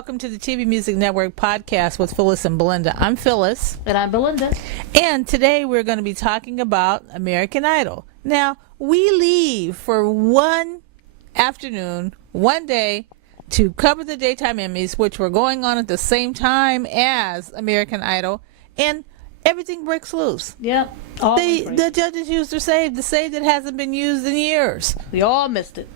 Welcome to the TVMusic Network Podcast with Phyllis and Belinda. I'm Phyllis. And I'm Belinda. And today we're going to be talking about American Idol. Now, we leave for one afternoon, one day, to cover the daytime Emmys, which were going on at the same time as American Idol, and everything breaks loose. Yep. The judges used their save, the save that hasn't been used in years. We all missed it.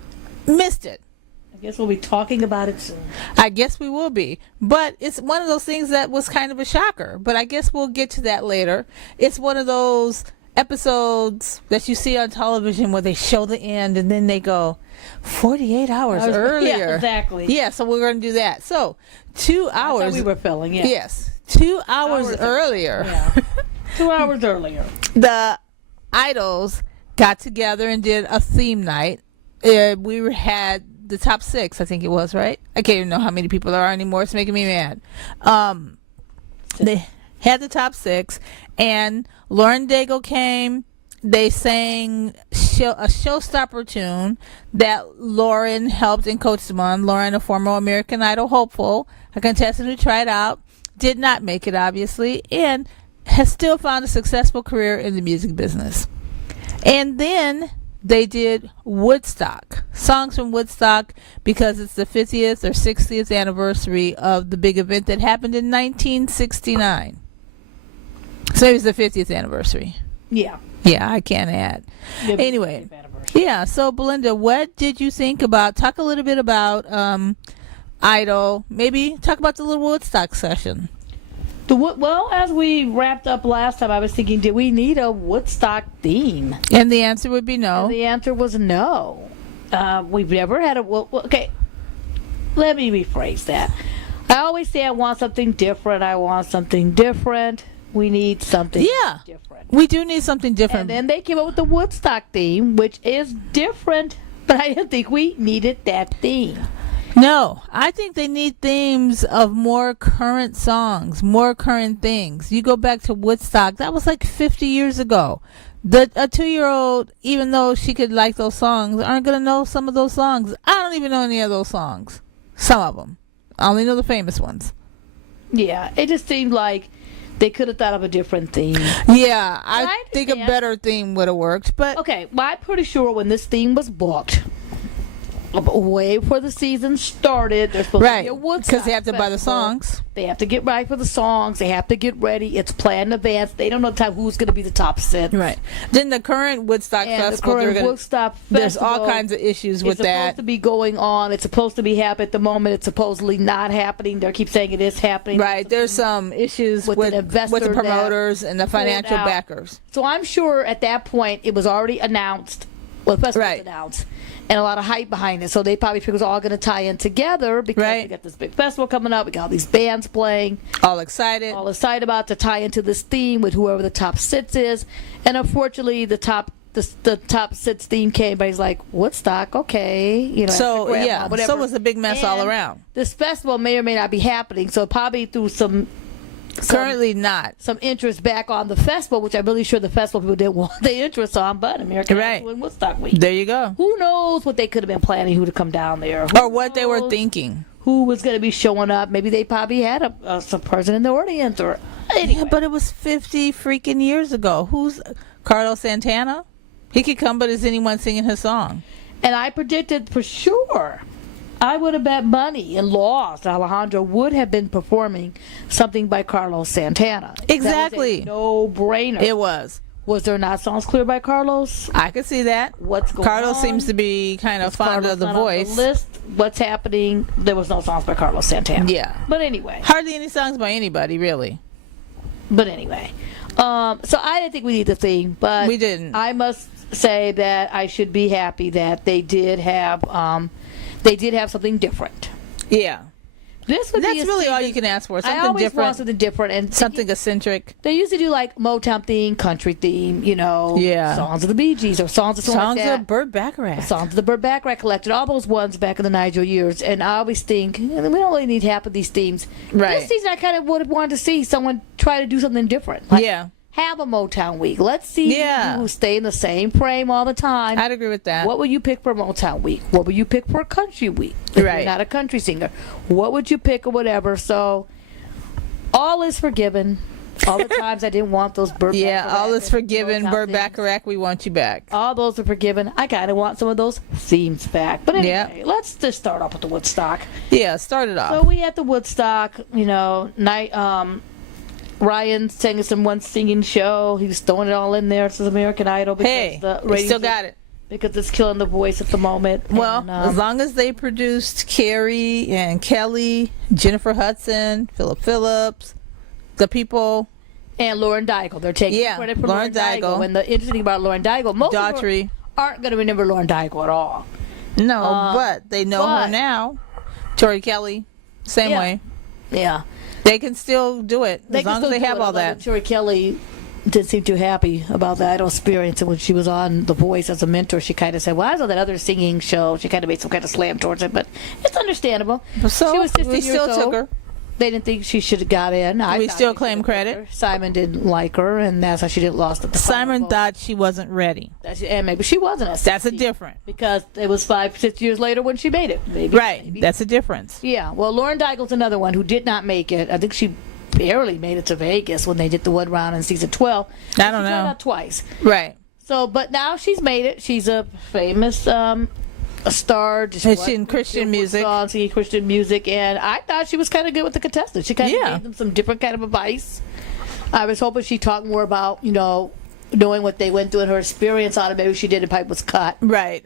I guess we'll be talking about it soon. I guess we will be. But it's one of those things that was kind of a shocker. But I guess we'll get to that later. It's one of those episodes that you see on television where they show the end and then they go 48 hours earlier. Yeah, exactly. Yeah, so we're going to do that. So 2 hours. That's how we were filling, yeah. Yes. 2 hours earlier. Yeah. 2 hours earlier. The Idols got together and did a theme night. We had the top 6, I think it was, right? I can't even know how many people there are anymore. It's making me mad. They had the top 6, and Lauren Daigle came. They sang a showstopper tune that Lauren helped and coached them on. Lauren, a former American Idol hopeful, a contestant who tried out, did not make it, obviously, and has still found a successful career in the music business. And then they did Woodstock, songs from Woodstock, because it's the 50th or 60th anniversary of the big event that happened in 1969. So it was the 50th anniversary. Yeah. Yeah, I can't add. Yeah, anyway, yeah, so Belinda, what did you think about, talk a little bit about Idol, maybe talk about the little Woodstock session. Well, as we wrapped up last time, I was thinking, did we need a Woodstock theme? And the answer would be no. And the answer was no. We've never had a... okay, let me rephrase that. I always say I want something different. We need something different. We do need something different. And then they came up with the Woodstock theme, which is different, but I didn't think we needed that theme. No, I think they need themes of more current songs, more current things. You go back to Woodstock, that was like 50 years ago. A 2-year-old, even though she could like those songs, aren't going to know some of those songs. I don't even know any of those songs. Some of them. I only know the famous ones. Yeah, it just seemed like they could have thought of a different theme. Yeah, I think a better theme would have worked. But okay, well, I'm pretty sure when this theme was booked, way before the season started, they're supposed to be a Woodstock because they have to buy the songs. They have to get right for the songs. They have to get ready. It's planned in advance. They don't know who's going to be the top 6. Right. Then the current Woodstock Festival, there's all kinds of issues with that. It's supposed to be going on. It's supposed to be happening at the moment. It's supposedly not happening. They keep saying it is happening. Right. There's some issues with the promoters and the financial backers. So I'm sure at that point it was already announced. Well, the festival was announced. And a lot of hype behind it. So they probably figured it was all going to tie in together because we got this big festival coming up. We got all these bands playing. All excited about to tie into this theme with whoever the top 6 is. And unfortunately, the top 6 theme came. Everybody's like, Woodstock, okay. You know, so, whatever. So it was a big mess all around. This festival may or may not be happening. So probably through some interest back on the festival, which I'm really sure the festival people didn't want the interest on, but American Idol and Woodstock week. There you go. Who knows what they could have been planning, who to come down there. Or what they were thinking. Who was going to be showing up. Maybe they probably had some person in the audience. Anyway. Yeah, but it was 50 freaking years ago. Who's Carlos Santana? He could come, but is anyone singing his song? And I predicted for sure, I would have bet money and lost. Alejandro would have been performing something by Carlos Santana. Exactly. No-brainer. It was. Was there not songs cleared by Carlos? I could see that. What's going Carlos seems to be kind of fond of the voice. On the list. What's happening? There was no songs by Carlos Santana. Yeah. But anyway. Hardly any songs by anybody, really. But anyway. So I didn't think we need the theme, but we didn't. I must say that I should be happy that they did have something different. Yeah. That's really all you can ask for. Something I always different. Want something different and something eccentric. They usually do like Motown theme, country theme, songs of the Bee Gees or songs of of Burt Bacharach. Songs of the Burt Bacharach collected, all those ones back in the Nigel years. And I always think we don't really need half of these themes. Right. This season I kind of would have wanted to see someone try to do something different. have a Motown week. Let's see who stay in the same frame all the time. I'd agree with that. What would you pick for a Motown week? What would you pick for a country week? If you're not a country singer, what would you pick or whatever? So all is forgiven. All the times I didn't want those Burt Bacharach. All is forgiven. Burt Bacharach, we want you back. All those are forgiven. I kind of want some of those themes back. But anyway, let's just start off with the Woodstock. Yeah, start it off. So we had the Woodstock, Ryan sang us in one singing show. He was throwing it all in there. It's American Idol. Hey, he still got it. Because it's killing the voice at the moment. Well, and, as long as they produced Carrie and Kelly, Jennifer Hudson, Philip Phillips, the people. And Lauren Daigle. They're taking credit for Lauren Daigle. And the interesting thing about Lauren Daigle, most people aren't going to remember Lauren Daigle at all. No, but they know her now. Tori Kelly, same way. Yeah. They can still do it as long as they have all that. Tori Kelly didn't seem too happy about that Idol experience. And when she was on The Voice as a mentor, she kind of said, well, I was on that other singing show. She kind of made some kind of slam towards it, but it's understandable. So she was 15 we still years took old. her. They didn't think she should have got in. We still claim credit. Simon didn't like her, and that's how she didn't lost at the Simon thought she wasn't ready. And maybe she wasn't. That's a difference. Because it was 5-6 years later when she made it. Maybe. That's a difference. Yeah. Well, Lauren Daigle's another one who did not make it. I think she barely made it to Vegas when they did the one round in season 12. I don't know. She tried out twice. Right. So, but now she's made it. She's a famous a star. She's in Christian music. Christian music, and I thought she was kind of good with the contestants. She kind of gave them some different kind of advice. I was hoping she'd talk more about, knowing what they went through and her experience on it. Maybe she did a pipe was cut. Right.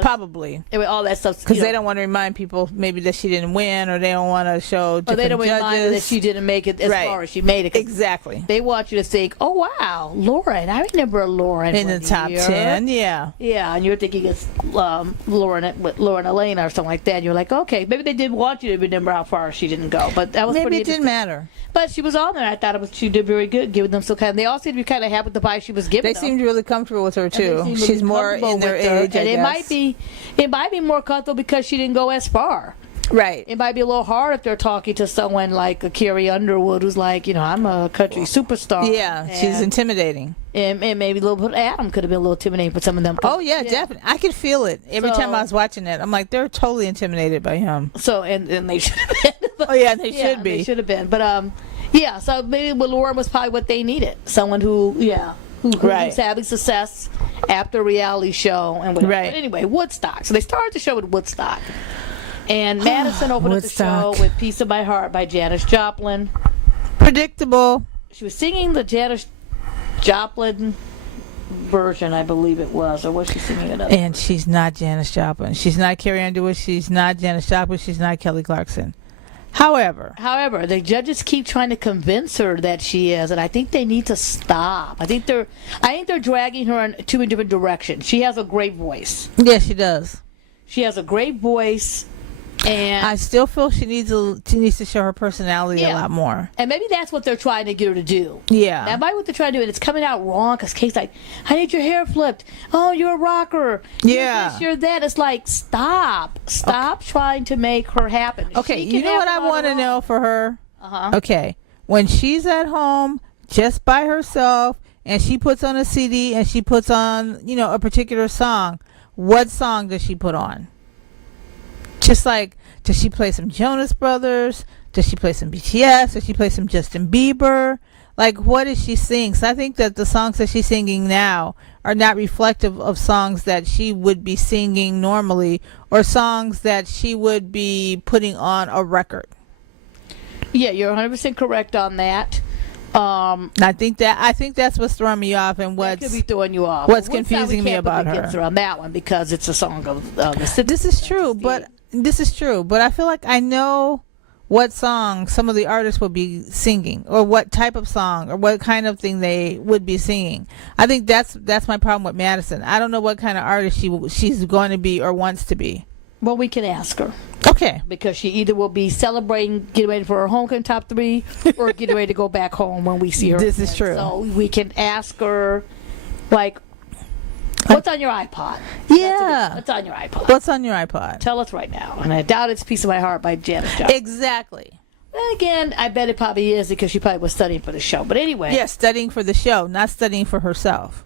Probably. Anyway, all that stuff. Because they don't want to remind people maybe that she didn't win, or they don't want to show different Or they don't judges. remind her that she didn't make it as far as she made it. Exactly. They want you to think, oh, wow, Lauren. I remember Lauren. In the top 10, yeah. Yeah, and you're thinking it's Lauren Elena or something like that. And you're like, okay, maybe they did want you to remember how far she didn't go. But that was maybe pretty it didn't matter. But she was on there. I thought she did very good, giving them some kind of. They all seemed to be kind of happy with the advice she was giving. They seemed really comfortable with her too. She's more in their age, and I guess. it might be more comfortable because she didn't go as far. Right. It might be a little hard if they're talking to someone like a Carrie Underwood, who's like, I'm a country superstar. Yeah, she's intimidating. And maybe a little bit. Adam could have been a little intimidating for some of them. Oh yeah, definitely. I could feel it every time I was watching it. I'm like, they're totally intimidated by him. So and they should have been. Oh yeah, they should be. They should have been. But yeah. So maybe Lauren was probably what they needed. Someone who's having success after a reality show and whatever. Right. But anyway, Woodstock. So they started the show with Woodstock. And Madison opened up the show with Piece of My Heart by Janis Joplin. Predictable. She was singing the Janis Joplin version, I believe it was. Or was she singing another? And she's not Janis Joplin. She's not Carrie Underwood. She's not Janis Joplin. She's not Kelly Clarkson. However, the judges keep trying to convince her that she is, and I think they need to stop. I think they're dragging her in two different directions. She has a great voice. Yes, she does. She has a great voice, and I still feel she needs to show her personality a lot more. And maybe that's what they're trying to get her to do. Yeah, that might be what they're trying to do, and it's coming out wrong because Kate's like, "I need your hair flipped. Oh, you're a rocker. Yeah, you're that." It's like, stop trying to make her happen. Okay, you know what I want to know for her? Okay, when she's at home just by herself and she puts on a CD and she puts on a particular song, what song does she put on? Just like, does she play some Jonas Brothers? Does she play some BTS? Does she play some Justin Bieber? Like, what does she sing? So I think that the songs that she's singing now are not reflective of songs that she would be singing normally or songs that she would be putting on a record. Yeah, you're 100% correct on that. I think that's what's throwing me off and what's could be throwing you off. What's confusing me about her on that one because it's a song of This is true, but I feel like I know what song some of the artists would be singing or what type of song or what kind of thing they would be singing. I think that's my problem with Madison. I don't know what kind of artist she's going to be or wants to be. Well, we can ask her. Okay. Because she either will be celebrating, getting ready for her homecoming top 3, or getting ready to go back home when we see her. This is true. So we can ask her, like, what's on your iPod? Yeah. What's on your iPod? What's on your iPod? Tell us right now. And I doubt it's Piece of My Heart by Janis Joplin. Exactly. Then again, I bet it probably is because she probably was studying for the show. But anyway. Yeah, studying for the show, not studying for herself.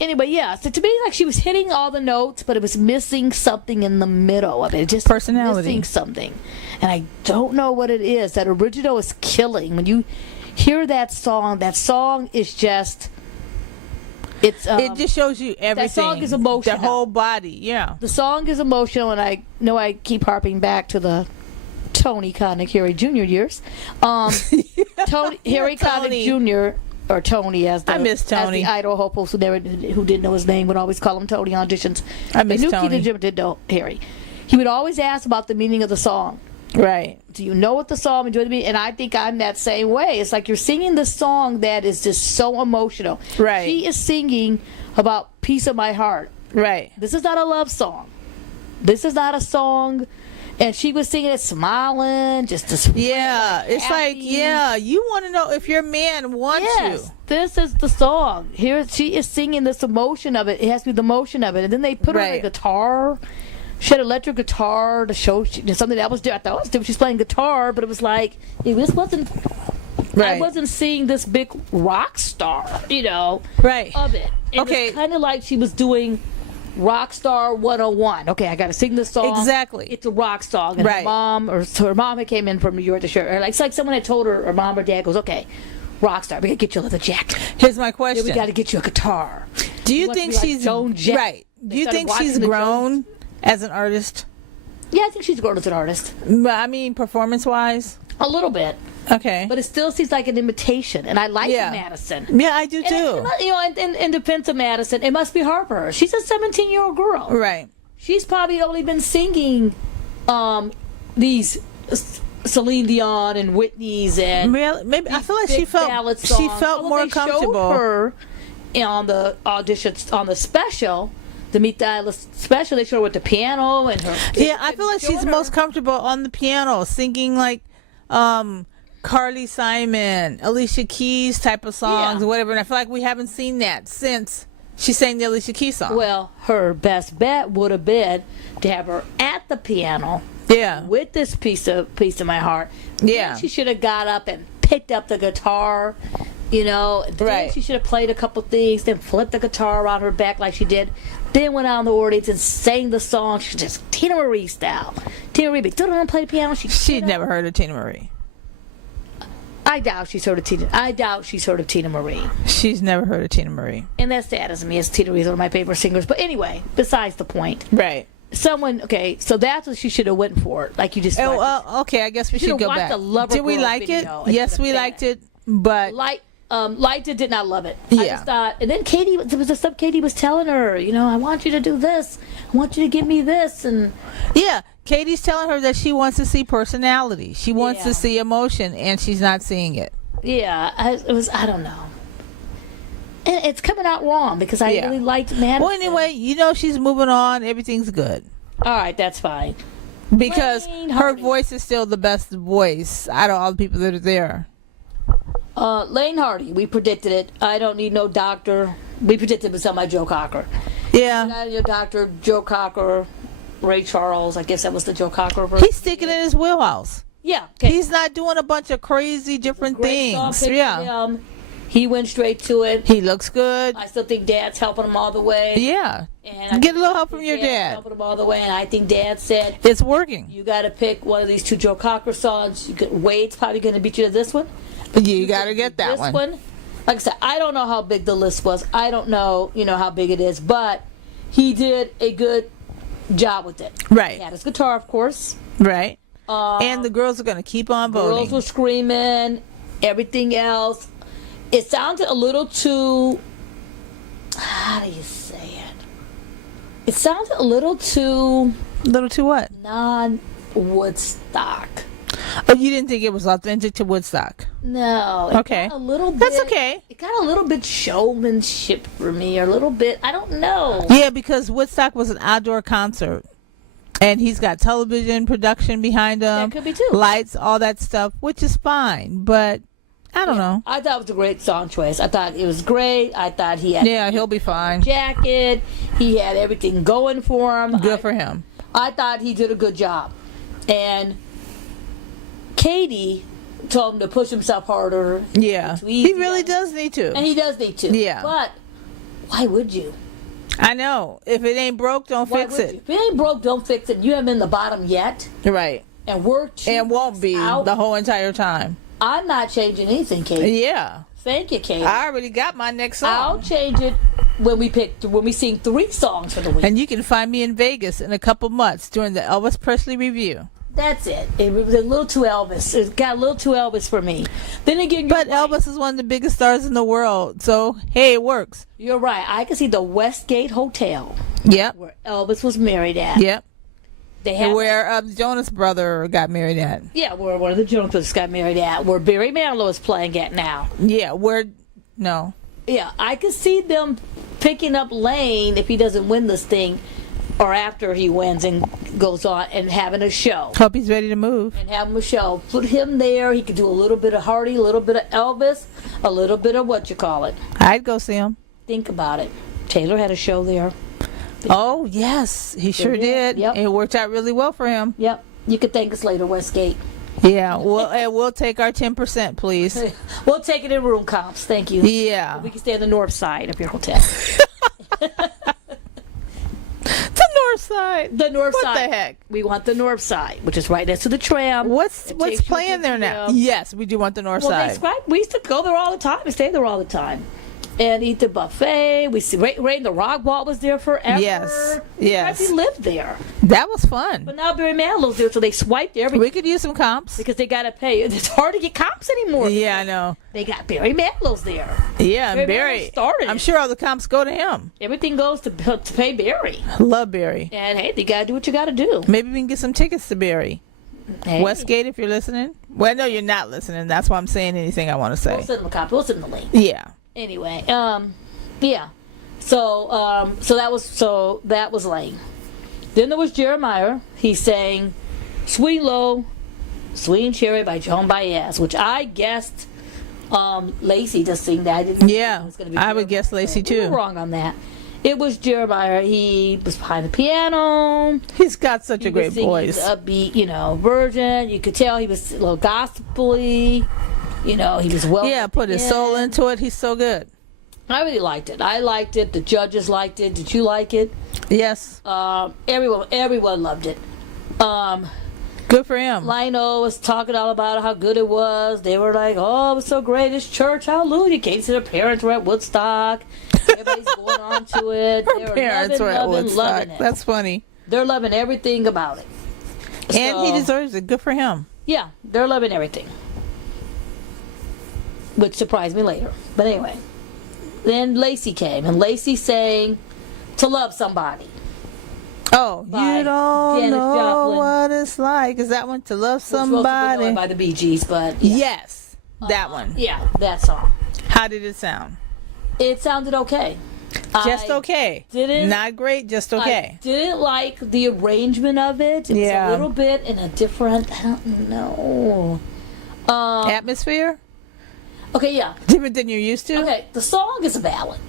Anyway, yeah. So to me, like, she was hitting all the notes, but it was missing something in the middle of it. Just personality. Missing something. And I don't know what it is. That original is killing. When you hear that song is just... it just shows you everything. That song is emotional. The whole body, yeah. The song is emotional, and I know I keep harping back to the Tony Connick Harry Jr. years. Harry Connick Jr. or Tony as I miss Tony. as the idol hopeful who didn't know his name would always call him Tony on auditions. I miss Tony. Tony. Jim did know Harry. He would always ask about the meaning of the song. Right. Do you know what the song enjoy the meaning? And I think I'm that same way. It's like you're singing this song that is just so emotional. Right. She is singing about peace of my heart. Right. This is not a love song. This is not a song. And she was singing it smiling, just to it's like, you want to know if your man wants you. This is the song. Here she is singing this emotion of it. It has to be the emotion of it. And then they put her a guitar. She had an electric guitar to show something that was there. I thought it was different. She's playing guitar, but it was like, this wasn't... I wasn't seeing this big rock star, of it. It was kind of like she was doing Rockstar 101. Okay, I got to sing this song. Exactly. It's a rock song. And her mom had came in from New York to share. It's like someone had told her mom or dad goes, okay, Rockstar, we got to get you a leather jacket. Here's my question. We got to get you a guitar. Do you think she's... Right. Do you think she's grown as an artist? Yeah, I think she's grown as an artist. I mean, performance-wise? A little bit. Okay. But it still seems like an imitation, and I like Madison. Yeah, I do too. And in defense of Madison, it must be hard for her. She's a 17-year-old girl. Right. She's probably only been singing these Celine Dion and Whitney's and maybe I feel like she felt more comfortable. Showed her on the auditions on the special. The Meet the Eye special, they showed her with the piano and her. Yeah, I feel like she's most comfortable on the piano, singing like Carly Simon, Alicia Keys type of songs or whatever. And I feel like we haven't seen that since she sang the Alicia Keys song. Well, her best bet would have been to have her at the piano. Yeah. With this piece of my heart. Yeah. Then she should have got up and picked up the guitar. Then she should have played a couple things, then flipped the guitar around her back like she did. Then went out in the audience and sang the song. She just Tina Marie style. Tina Marie, but don't play the piano. She'd never heard of Tina Marie. I doubt she's heard of Tina Marie. She's never heard of Tina Marie. And that's sad as me, as Tina Marie's one of my favorite singers. But anyway, besides the point. Right. So that's what she should have went for. Like you just. Okay, I guess we should go back. Did we like it? Yes, we liked it, but liked it, did not love it. Yeah. I just thought, and then there was the stuff Katie was telling her, I want you to do this, I want you to give me this, and Katie's telling her that she wants to see personality, she wants to see emotion, and she's not seeing it. I don't know, and it's coming out wrong because I really liked Madison. Well, anyway, she's moving on, everything's good. All right, that's fine, because her voice is still the best voice out of all the people that are there. Lane Hardy, we predicted it. I don't need no doctor. We predicted it was something by Joe Cocker. Yeah. I need a doctor, Joe Cocker, Ray Charles. I guess that was the Joe Cocker version. He's sticking in his wheelhouse. Yeah. Okay. He's not doing a bunch of crazy different things. Yeah. He went straight to it. He looks good. I still think Dad's helping him all the way. Yeah. And get a little help from your dad. Helping him all the way, and I think Dad said it's working. You got to pick one of these two Joe Cocker songs. Wade's probably going to beat you to this one. You got to get that one. Like I said, I don't know how big the list was. I don't know, how big it is, but he did a good job with it. Right. He had his guitar, of course. Right. And the girls are going to keep on voting. Girls were screaming. Everything else. It sounded a little too. How do you say it? It sounded a little too. Little too what? Non-Woodstock. Oh, you didn't think it was authentic to Woodstock? No. Okay. A little bit. That's okay. It got a little bit showmanship for me, or a little bit. I don't know. Yeah, because Woodstock was an outdoor concert, and he's got television production behind him. That could be too. Lights, all that stuff, which is fine, but I don't know. I thought it was a great song choice. I thought it was great. I thought he had. Yeah, he'll be fine. Jacket. He had everything going for him. Good for him. I thought he did a good job, and Katie told him to push himself harder. Yeah. He really does need to. And he does need to. Yeah. But why would you? I know. If it ain't broke, don't fix it. If it ain't broke, don't fix it. You haven't been the bottom yet. Right. And we're and won't be the whole entire time. I'm not changing anything, Kate. Yeah. Thank you, Kate. I already got my next song. I'll change it when we sing 3 songs for the week. And you can find me in Vegas in a couple months during the Elvis Presley review. That's it. It was a little too Elvis. It got a little too Elvis for me. Then again, but Elvis is one of the biggest stars in the world, so hey, it works. You're right. I can see the Westgate Hotel. Yep. Where Elvis was married at. Yep. They have where the Jonas brother got married at. Yeah, where one of the Jonas brothers got married at. Where Barry Manilow is playing at now. Yeah. No. Yeah, I could see them picking up Lane if he doesn't win this thing, or after he wins and goes on and having a show. Hope he's ready to move. And have him a show. Put him there. He could do a little bit of Hardy, a little bit of Elvis, a little bit of what you call it. I'd go see him. Think about it. Taylor had a show there. Oh, yes. He sure did. Yep. It worked out really well for him. Yep. You could thank us later, Westgate. Yeah. We'll take our 10%, please. We'll take it in room comps. Thank you. Yeah. We can stay on the north side of your hotel. The north side. The north side. What the heck? We want the north side, which is right next to the tram. What's playing there now? Yes, we do want the north side. We used to go there all the time and stay there all the time. And eat the buffet. We see Ray and the Rock Wall was there forever. Yes. We lived there. That was fun. But now Barry Manilow's there, so they swiped everything. We could use some comps. Because they got to pay. It's hard to get comps anymore. Yeah, I know. They got Barry Manilow's there. Yeah, and Barry started. I'm sure all the comps go to him. Everything goes to pay Barry. Love Barry. And hey, you got to do what you got to do. Maybe we can get some tickets to Barry. Hey. Westgate, if you're listening. Well, no, you're not listening. That's why I'm saying anything I want to say. We'll send them a copy. We'll send them the link. Yeah. Anyway, yeah. So that was Lane. Then there was Jeremiah. He sang "Sweet Low, Sweet and Cherry" by Joan Baez, which I guessed Lacey to sing that. I didn't. Yeah, it was gonna be I would guess Lacey too. We were wrong on that. It was Jeremiah. He was behind the piano. He's got such a great voice. Upbeat, version. You could tell he was a little gospel-y. He was well. Yeah, put his soul into it. He's so good. I really liked it. I liked it. The judges liked it. Did you like it? Yes. Everyone loved it. Good for him. Lionel was talking all about how good it was. They were like, "Oh, it was so great. It's church. Hallelujah." Kate said her parents were at Woodstock. Everybody's going on to it. Her parents were at Woodstock. Loving it. That's funny. They're loving everything about it. And he deserves it. Good for him. Yeah, they're loving everything. Which surprised me later. But anyway. Then Lacey came, and Lacey sang "To Love Somebody." Oh, you don't Janis know Joplin. what it's like. Is that one, "To Love Somebody"? By the Bee Gees, but yeah. Yes, that one. Yeah, that song. How did it sound? It sounded okay. Just okay. Not great, just okay. I didn't like the arrangement of it. It was a little bit in a different, I don't know. Atmosphere? Okay, yeah. Different than you're used to? Okay, the song is a ballad.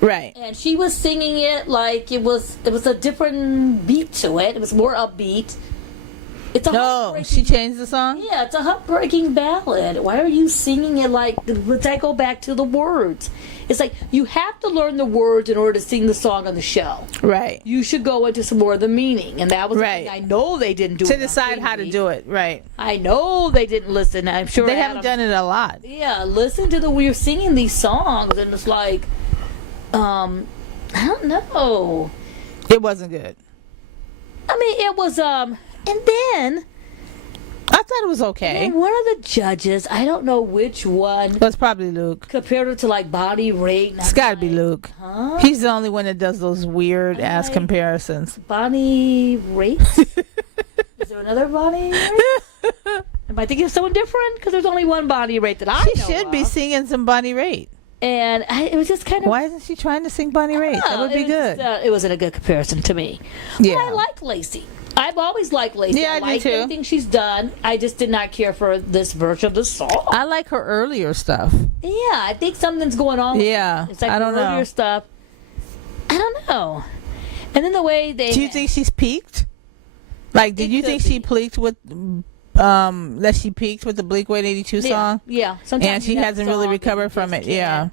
Right. And she was singing it like it was a different beat to it. It was more upbeat. It's she changed the song? Yeah, it's a heartbreaking ballad. Why are you singing it like, let's go back to the words? It's like, you have to learn the words in order to sing the song on the show. Right. You should go into some more of the meaning. And that was the thing I know they didn't do. To decide how to do it, right. I know they didn't listen. I'm sure they haven't done it a lot. Yeah, listen to when you're singing these songs, and it's like, I don't know. It wasn't good. I mean, it was, and then I thought it was okay. One of the judges, I don't know which one. That's probably Luke. Compared it to like body rate. It's got to be Luke. Huh? He's the only one that does those weird ass comparisons. Body rate? Is there another body rate? Am I thinking of someone different? Because there's only one body rate that I know. She should be singing some Bonnie Raitt. And it was just kind of. Why isn't she trying to sing Bonnie Raitt? That would be good. It wasn't a good comparison to me. Yeah. But I liked Lacey. I've always liked Lacey. Yeah, I like do too. Everything she's done. I just did not care for this version of the song. I like her earlier stuff. Yeah, I think something's going on. Yeah, it's like I don't earlier know. stuff. I don't know. And then the way they. Do you think she's peaked? Like, did you think she peaked with that she peaked with the Blink-182 song. Yeah. Sometimes and she hasn't really recovered from it. Yeah.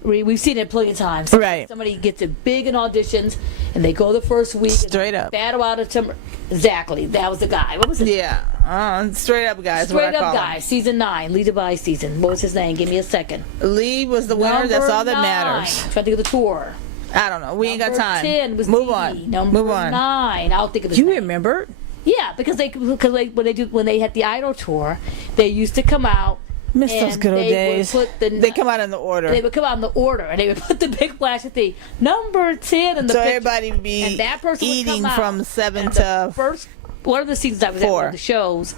We've seen it plenty of times. Right. Somebody gets it big in auditions, and they go the first week. Straight up. Battle out of timber. Exactly. That was the guy. What was it? Yeah. Straight up guy. Straight up guy. Season 9. Lee Device season. What was his name? Give me a second. Lee was the winner. That's all that matters. Trying to think of the tour. I don't know. We ain't got time. 10 was Move Dee. on. Number Move on. 9. I'll think of the You name. remember? Yeah, because when they had the Idol tour, they used to come out. Miss those good old days. They come out in the order. They would come out in the order, and they would put the big flash at the number 10 and the so picture. everybody would be and that person eating would come from out. 7 And to the first one of the seasons I was at 4. one of the shows,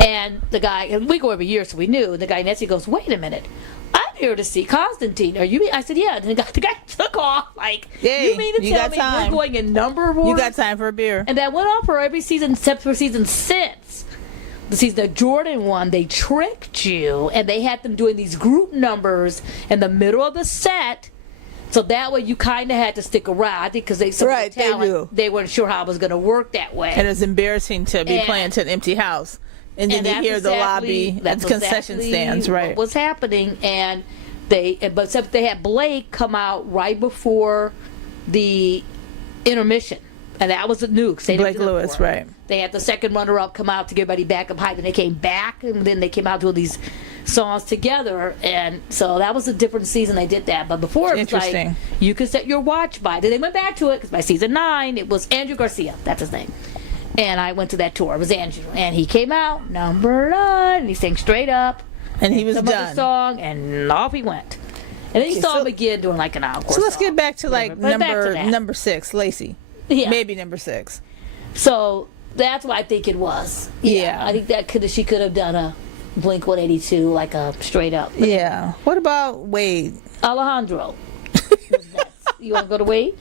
and the guy, and we go every year, so we knew. And the guy Nancy goes, "Wait a minute, I'm here to see Constantine. Are you?" I said, "Yeah." And the guy took off like, Yay, "You mean to tell me we're going in number order?" You got time for a beer. And that went on for every season except for season 6. The season that Jordan won, they tricked you, and they had them doing these group numbers in the middle of the set. So that way you kind of had to stick around because they weren't sure how it was going to work that way. And it's embarrassing to be playing to an empty house. And then you hear the lobby, that's concession stands, right? What was happening, and except they had Blake come out right before the intermission. And that was the nukes. Blake Lewis, right. They had the second runner-up come out to get everybody back up hype, and they came back, and then they came out doing these songs together, and so that was a different season they did that. But before, it was like, you could set your watch by. Then they went back to it, because by season 9, it was Andrew Garcia. That's his name. And I went to that tour. It was Andrew. And he came out, number 9, and he sang straight up. And he was done. The song, and off he went. And then you saw him again doing like an encore So let's song. get back to number 6, Lacey. Yeah. Maybe number 6. So that's what I think it was. Yeah. I think she could have done a Blink-182 like a straight up. Yeah. What about Wade? Alejandro. You want to go to Wade?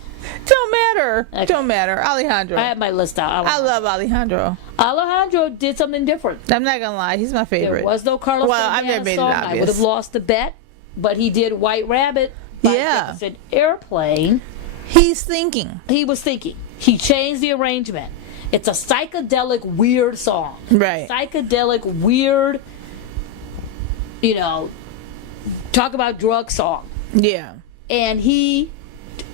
Don't matter. Okay. Don't matter. Alejandro. I have my list out. I love Alejandro. Alejandro did something different. I'm not gonna lie. He's my favorite. There was no Carlos Santana I've never made song. it obvious. I would have lost the bet, but he did White Rabbit by Jefferson Airplane. He's thinking. He was thinking. He changed the arrangement. It's a psychedelic, weird song. Right. Psychedelic, weird, talk about drug song. Yeah. And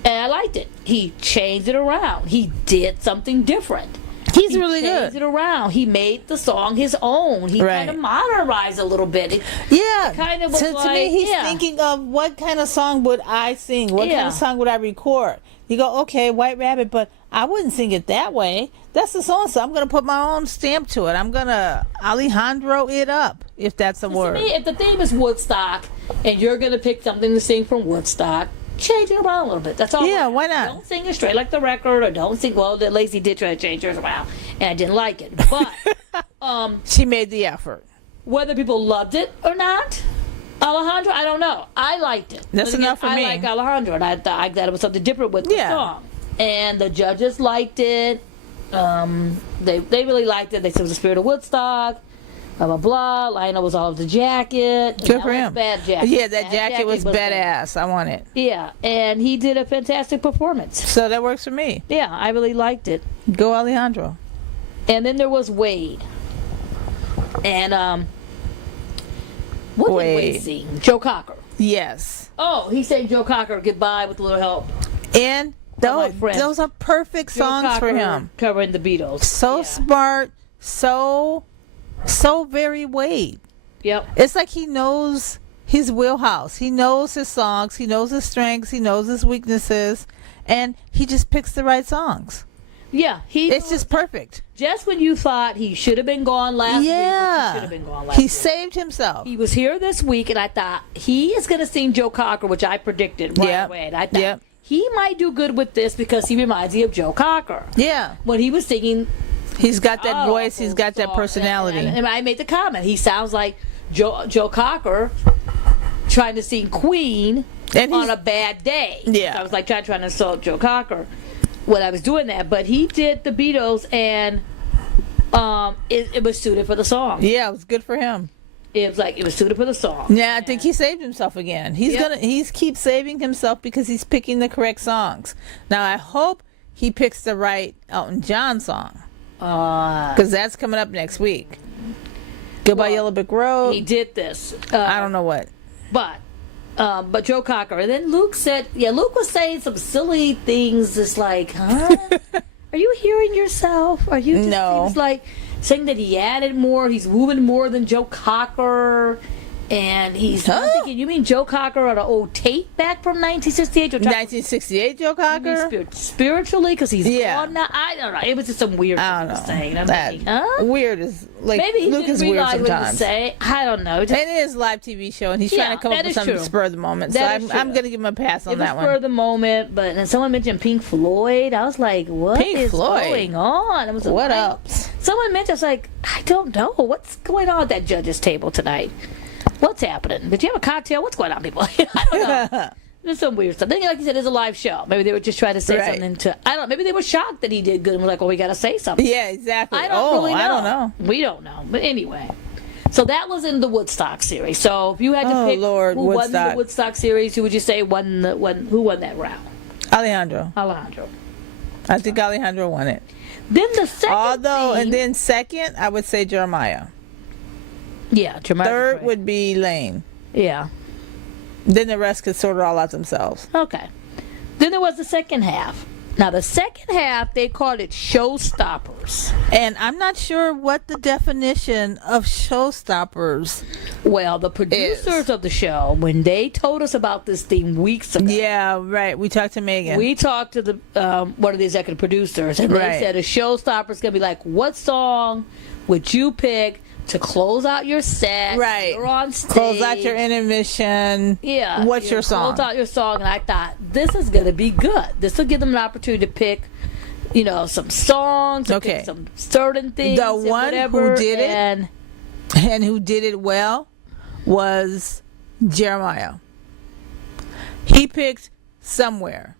I liked it. He changed it around. He did something different. He's really good. He changed it around. He made the song his own. He kind of modernized a little bit. Yeah. Kind of was to me, he's thinking of what kind of song would I sing? What kind of song would I record? You go, okay, White Rabbit, but I wouldn't sing it that way. That's the song, so I'm going to put my own stamp to it. I'm going to Alejandro it up, if that's a word. To me, if the theme is Woodstock, and you're going to pick something to sing from Woodstock, change it around a little bit. That's all. Yeah, why not? Don't sing it straight like the record, or don't sing. Well, the Lacey did try to change hers around, and I didn't like it. But she made the effort. Whether people loved it or not, Alejandro, I don't know. I liked it. That's enough for me. I like Alejandro, and I thought it was something different with the song. And the judges liked it. They really liked it. They said it was the spirit of Woodstock. Blah blah blah. Lionel was all of the jacket. Good for him. Bad jacket. Yeah, that jacket was badass. I want it. Yeah, and he did a fantastic performance. So that works for me. Yeah, I really liked it. Go Alejandro. And then there was Wade. And what did Wade sing? Joe Cocker. Yes. Oh, he sang Joe Cocker Goodbye with a little help. And those are perfect songs for him. Covering the Beatles. So smart, so very Wade. Yep. It's like he knows his wheelhouse. He knows his songs. He knows his strengths. He knows his weaknesses. And he just picks the right songs. Yeah. It's just perfect. Just when you thought he should have been gone last week. He should have been gone last week. He saved himself. He was here this week, and I thought he is going to sing Joe Cocker, which I predicted right away. And I thought he might do good with this because he reminds me of Joe Cocker. Yeah. When he was singing... He's got that voice. He's got that personality. And I made the comment. He sounds like Joe Cocker trying to sing Queen on a bad day. Yeah. So I was like trying to insult Joe Cocker when I was doing that. But he did the Beatles, and it was suited for the song. Yeah, it was good for him. It was suited for the song. Yeah, I think he saved himself again. He's keeps saving himself because he's picking the correct songs. Now I hope he picks the right Elton John song. Because that's coming up next week. Goodbye Yellow Brick Road. He did this. I don't know what. But Joe Cocker. And then Luke said, Luke was saying some silly things, just like, huh? Are you hearing yourself? Are you just, No. He was like saying that he added more, he's moving more than Joe Cocker. And I'm thinking, you mean Joe Cocker on an old tape back from 1968? 1968 Joe Cocker? Spiritually? Because he's gone now? I don't know. It was just some weird thing I don't he was know. saying. I'm That thinking, huh? weird is like Maybe he Luke didn't is weird realize what he was sometimes. saying. I don't know. And it is a live TV show, and he's trying to come up with something to spur the moment. So I'm going to give him a pass on that one. It was spur the moment, but then someone mentioned Pink Floyd. I was like, what is going on? It was what up? Someone mentioned, I was like, I don't know. What's going on at that judge's table tonight? What's happening? Did you have a cocktail? What's going on, people? I don't know. There's some weird stuff. Then, like you said, it's a live show. Maybe they were just trying to say something to... I don't know. Maybe they were shocked that he did good and were like, well, we got to say something. Yeah, exactly. I don't really know. I don't know. We don't know. But anyway. So that was in the Woodstock series. So if you had to pick who won the Woodstock series, who would you say who won that round? Alejandro. I think Alejandro won it. Then the second and then second, I would say Jeremiah. Yeah, Jeremiah. Third would be Lane. Yeah. Then the rest could sort it all out themselves. Okay. Then there was the second half. Now, the second half, they called it showstoppers. And I'm not sure what the definition of showstoppers Well, the producers of the show, when they told us about this thing weeks ago. Yeah, right. We talked to Megan. We talked to the one of the executive producers, and they said a showstopper is going to be like, what song would you pick to close out your set? Right. You're on stage. Close out your intermission. Yeah. What's your song? Close out your song. And I thought, this is going to be good. This will give them an opportunity to pick, some songs, pick some certain things. The one who did it and who did it well was Jeremiah. He picked Somewhere.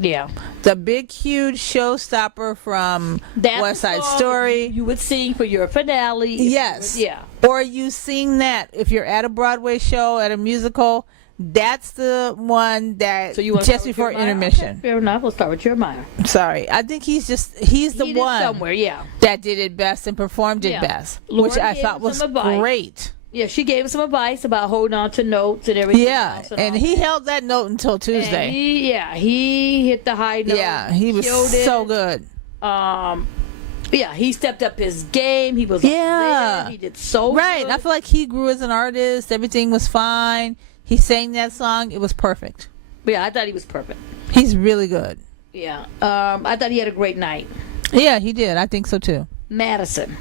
Yeah. The big, huge showstopper from West Side Story. You would sing for your finale. Yes. Yeah. Or you sing that if you're at a Broadway show, at a musical. That's the one that just before intermission. Okay, fair enough. We'll start with Jeremiah. Sorry. I think he's the one somewhere, that did it best and performed it best, Lauren which I thought was great. Yeah, she gave him some advice about holding on to notes and everything. Yeah, and he held that note until Tuesday. He hit the high note. Yeah, he was so good. Yeah, he stepped up his game. He was he did so good. I feel like he grew as an artist. Everything was fine. He sang that song. It was perfect. Yeah, I thought he was perfect. He's really good. Yeah, I thought he had a great night. Yeah, he did. I think so too. Madison.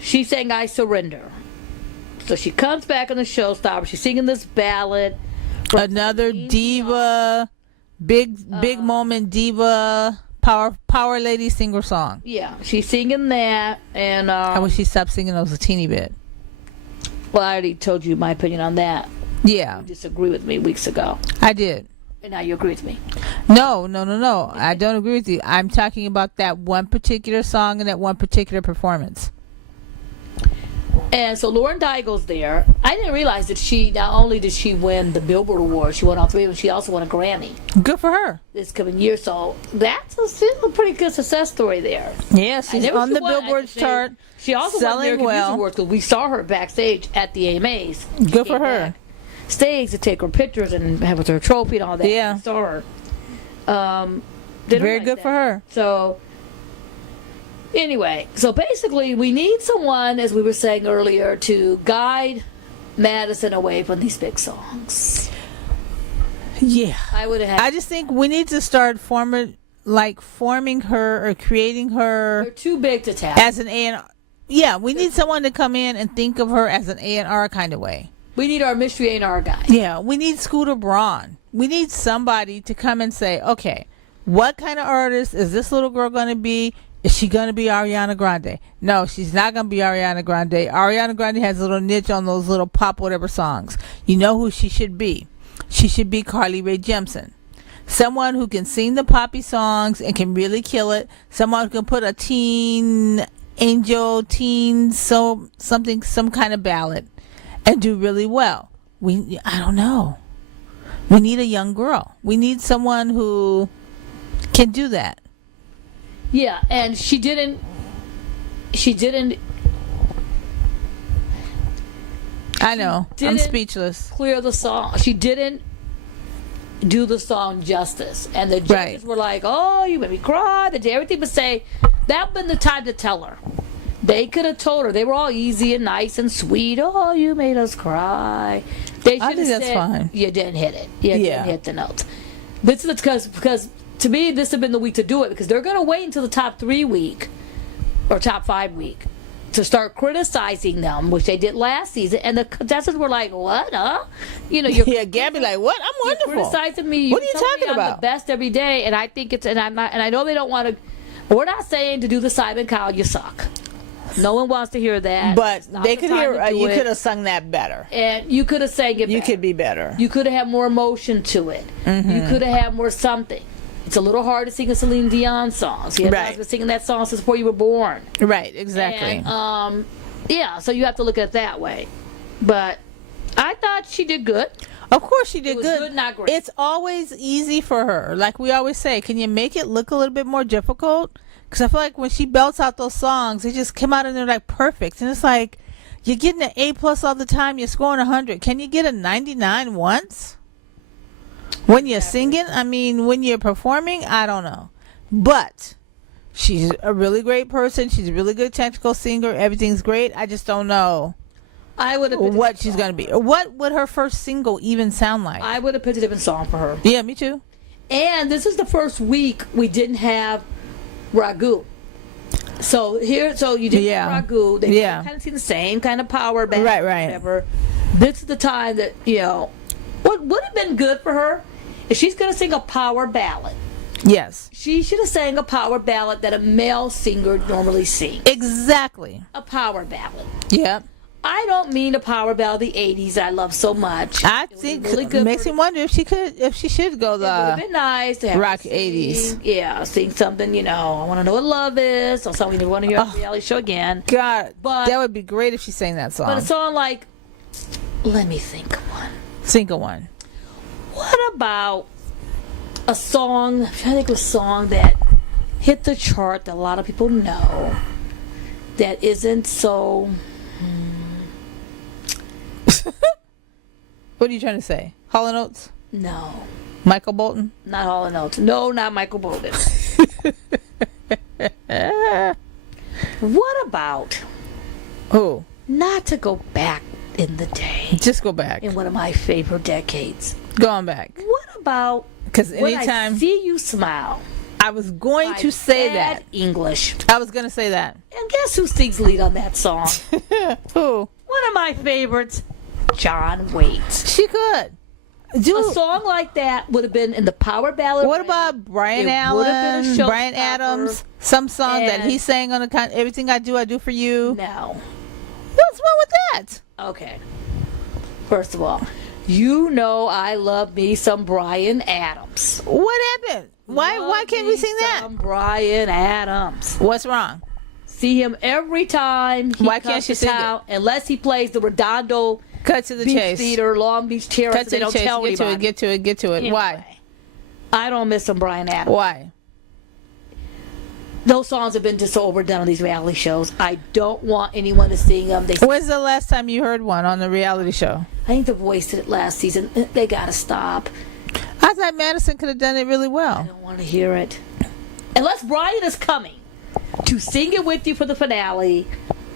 She sang I Surrender. So she comes back on the showstopper. She's singing this ballad. Another diva, big moment diva, power lady singer song. Yeah, she's singing that, and I wish she stopped singing those a teeny bit. Well, I already told you my opinion on that. Yeah, you disagreed with me weeks ago. I did. And now you agree with me. No. I don't agree with you. I'm talking about that one particular song and that one particular performance. And so Lauren Daigle's there. I didn't realize that she, not only did she win the Billboard Award, she won all three of them, she also won a Grammy. Good for her. This coming year. So that's a pretty good success story there. Yeah, she's on the Billboard chart. She also won the American Music Awards because we saw her backstage at the AMAs. Good for her. Stage to take her pictures and have her trophy and all that. Yeah. We saw her. Very good for her. So... Anyway, so basically we need someone, as we were saying earlier, to guide Madison away from these big songs. Yeah. I just think we need to start forming her or creating her. They're too big to tackle. As an A&R. Yeah, we need someone to come in and think of her as an A&R kind of way. We need our mystery A&R guy. Yeah, we need Scooter Braun. We need somebody to come and say, okay, what kind of artist is this little girl going to be? Is she going to be Ariana Grande? No, she's not going to be Ariana Grande. Ariana Grande has a little niche on those little pop whatever songs. You know who she should be? She should be Carly Rae Jepsen. Someone who can sing the poppy songs and can really kill it. Someone who can put a teen angel, some kind of ballad and do really well. I don't know. We need a young girl. We need someone who can do that. Yeah, and she didn't I know. I'm speechless. Clear the song. She didn't do the song justice. And the judges were like, oh, you made me cry. They did everything but say, that would have been the time to tell her. They could have told her. They were all easy and nice and sweet. Oh, you made us cry. They should have said, fine. You didn't hit it. You didn't hit the notes. This is because to me, this would have been the week to do it, because they're going to wait until the top 3 week or top 5 week to start criticizing them, which they did last season. And the contestants were like, what, huh? You know, you're Gabby like, what? I'm wonderful. You're criticizing me. What are you talking about? I'm the best every day, and I think it's, and I'm not, and I know they don't want to. We're not saying to do the Simon Cowell, you suck. No one wants to hear that. But they could hear. You could have sung that better, and you could have sang it. You could be better. You could have had more emotion to it. Mm-hmm. You could have had more something. It's a little hard to sing a Celine Dion song. So you have been singing that song since before you were born. Right. Exactly. And, yeah. So you have to look at it that way. But I thought she did good. Of course she did good. Good, not great. It's always easy for her. Like we always say, can you make it look a little bit more difficult? Because I feel like when she belts out those songs, they just come out and they're like perfect. And it's like, you're getting an A+ all the time. You're scoring 100. Can you get a 99 once? When you're singing? I mean, when you're performing? I don't know. But she's a really great person. She's a really good technical singer. Everything's great. I just don't know what she's going to be. What would her first single even sound like? I would have picked a different song for her. Yeah, me too. And this is the first week we didn't have Ragu. So you didn't have Ragu. They kind of see the same kind of power back. Right. Whatever. This is the time that, what would have been good for her if she's going to sing a power ballad. Yes. She should have sang a power ballad that a male singer normally sings. Exactly. A power ballad. Yep. I don't mean a power ballad of the 80s I love so much. I think really it makes me wonder if she should go the. It would have been nice to have rock 80s. Yeah, sing something, I want to know what love is, or something you want to hear on the reality show again. God, that would be great if she sang that song. But a song like, let me think of one. Think of one. What about a song, I'm trying to think of a song that hit the chart that a lot of people know, that isn't so... What are you trying to say? Hall & Oates? No. Michael Bolton? Not Hall & Oates. No, not Michael Bolton. What about... Who? Not to go back in the day. Just go back. In one of my favorite decades. Going back. What about... Because anytime... When I See You Smile. I was going to say that. English. I was going to say that. And guess who sings lead on that song? Who? One of my favorites, John Waits. She could. A song like that would have been in the power ballad. What about Brian Allen, Brian Adams? Some song that he sang on the Everything I Do For You. No. What's wrong with that? Okay. First of all, I love me some Brian Adams. What happened? Why can't we sing that? Brian Adams. What's wrong? See him every time he Why can't she sing it? Unless he plays the Redondo Cut to the Beach chase. Theater, Long Beach Terrace. Cut to the chase. Get to it. Anyway, why? I don't miss some Brian Adams. Why? Those songs have been just so overdone on these reality shows. I don't want anyone to sing them. When's the last time you heard one on the reality show? I think The Voice did it last season. They gotta stop. I thought Madison could have done it really well. I don't want to hear it. Unless Brian is coming to sing it with you for the finale,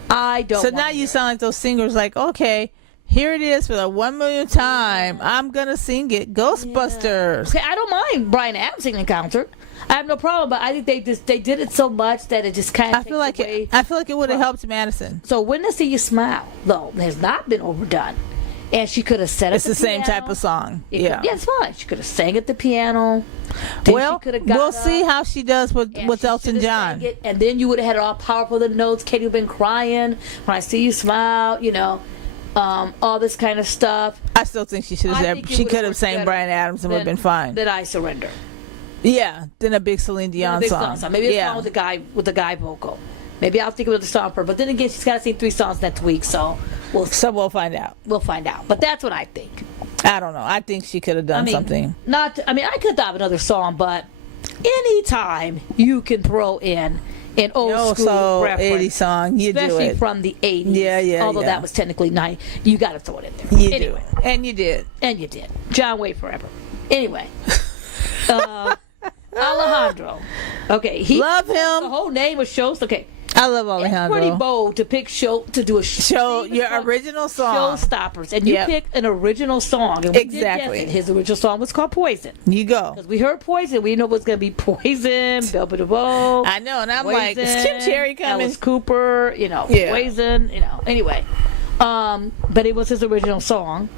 I don't. So now you sound like those singers. Like, okay, here it is for the 1 millionth time. I'm gonna sing it. Ghostbusters. Okay, I don't mind Brian Adams singing in concert. I have no problem, but I think they did it so much that it just kind of. I feel like it would have helped Madison. So When I See You Smile, though, has not been overdone, and she could have said it's the same type of song. Yeah, it's fine. She could have sang at the piano. Well, we'll see how she does with Elton John. And then you would have had it all powerful. The notes. Katie would have been crying when I See You Smile. All this kind of stuff. I still think she should have. She could have sang Brian Adams and would have been fine. Then I Surrender. Yeah, then a big Celine Dion song. Maybe a song with the guy vocal. Maybe I'll think of the song for her. But then again, she's got to sing 3 songs next week, so we'll find out. We'll find out. But that's what I think. I don't know. I think she could have done something. I could have thought of another song, but anytime you can throw in an old school reference. 80s song. You do especially it. from the 80s. Yeah. Although that was technically 90. You got to throw it in there. You anyway. do. And you did. And you did. John Wayne forever. Anyway. Alejandro. Okay. Love him. The whole name was Shows. Okay. I love Alejandro. It's pretty bold to pick to do a show your original song. Showstoppers. And you pick an original song. And we did guess it. His original song was called Poison. You go. Because we heard Poison. We know what's going to be Poison, Velvet DeVoe. I know. And I'm like, is Kim Cherry coming? Alice Cooper, Poison, Anyway. But it was his original song.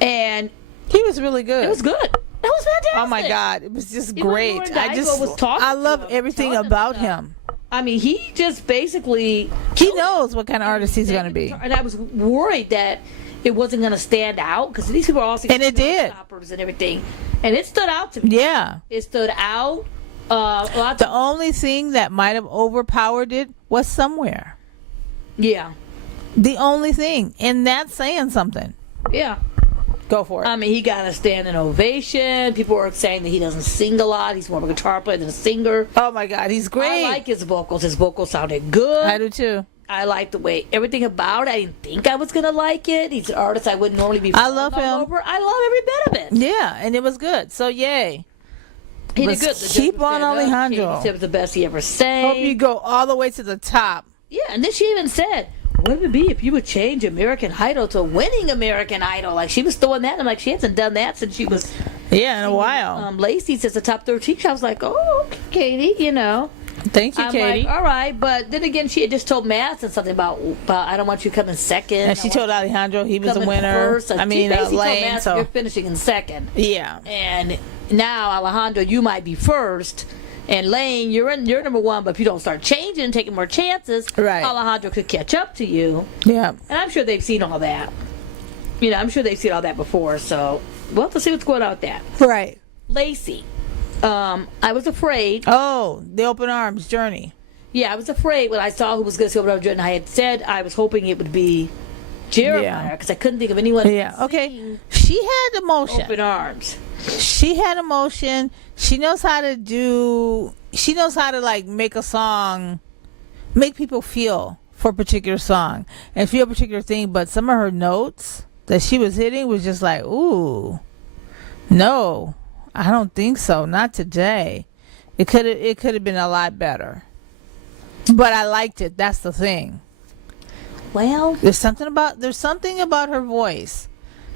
And he was really good. It was good. That was fantastic. Oh my God. It was just great. I love everything about him. I mean, he just basically... He knows what kind of artist he's going to be. And I was worried that it wasn't going to stand out, because these people are all... And it did. And everything. And it stood out to me. Yeah. It stood out. The only thing that might have overpowered it was Somewhere. Yeah. The only thing. And that's saying something. Yeah. Go for it. I mean, he got a standing ovation. People were saying that he doesn't sing a lot. He's more of a guitar player than a singer. Oh my God, he's great. I like his vocals. His vocals sounded good. I do too. I like the way everything about it. I didn't think I was gonna like it. He's an artist I wouldn't normally be. I love him. Over. I love every bit of it. Yeah, and it was good. So yay. He did good. Keep on Alejandro. He said it was the best he ever sang. Hope you go all the way to the top. Yeah, and then she even said, what would it be if you would change American Idol to Winning American Idol? Like, she was throwing that. I'm like, she hasn't done that since she was... Yeah, in a while. Lacey says the top 13. I was like, oh, okay, Katie, Thank you, Katie. Like, all right. But then again, she had just told Madison something about I don't want you coming second. And she told Alejandro he was a winner. First. Lane, Madison, so... You're finishing in second. Yeah. And now, Alejandro, you might be first. And Lane, you're number one, but if you don't start changing and taking more chances, right, Alejandro could catch up to you. Yeah. And I'm sure they've seen all that. I'm sure they've seen all that before, so we'll have to see what's going on with that. Right. Lacey, I was afraid. Oh, the Open Arms Journey. Yeah, I was afraid when I saw who was going to see Open Arms Journey. I had said I was hoping it would be Jeremiah, because I couldn't think of anyone. Yeah, okay. She had emotion. Open Arms. She had emotion. She knows how to like make a song, make people feel for a particular song and feel a particular thing. But some of her notes that she was hitting was just like, ooh, no, I don't think so. Not today. It could have been a lot better. But I liked it. That's the thing. Well, there's something about her voice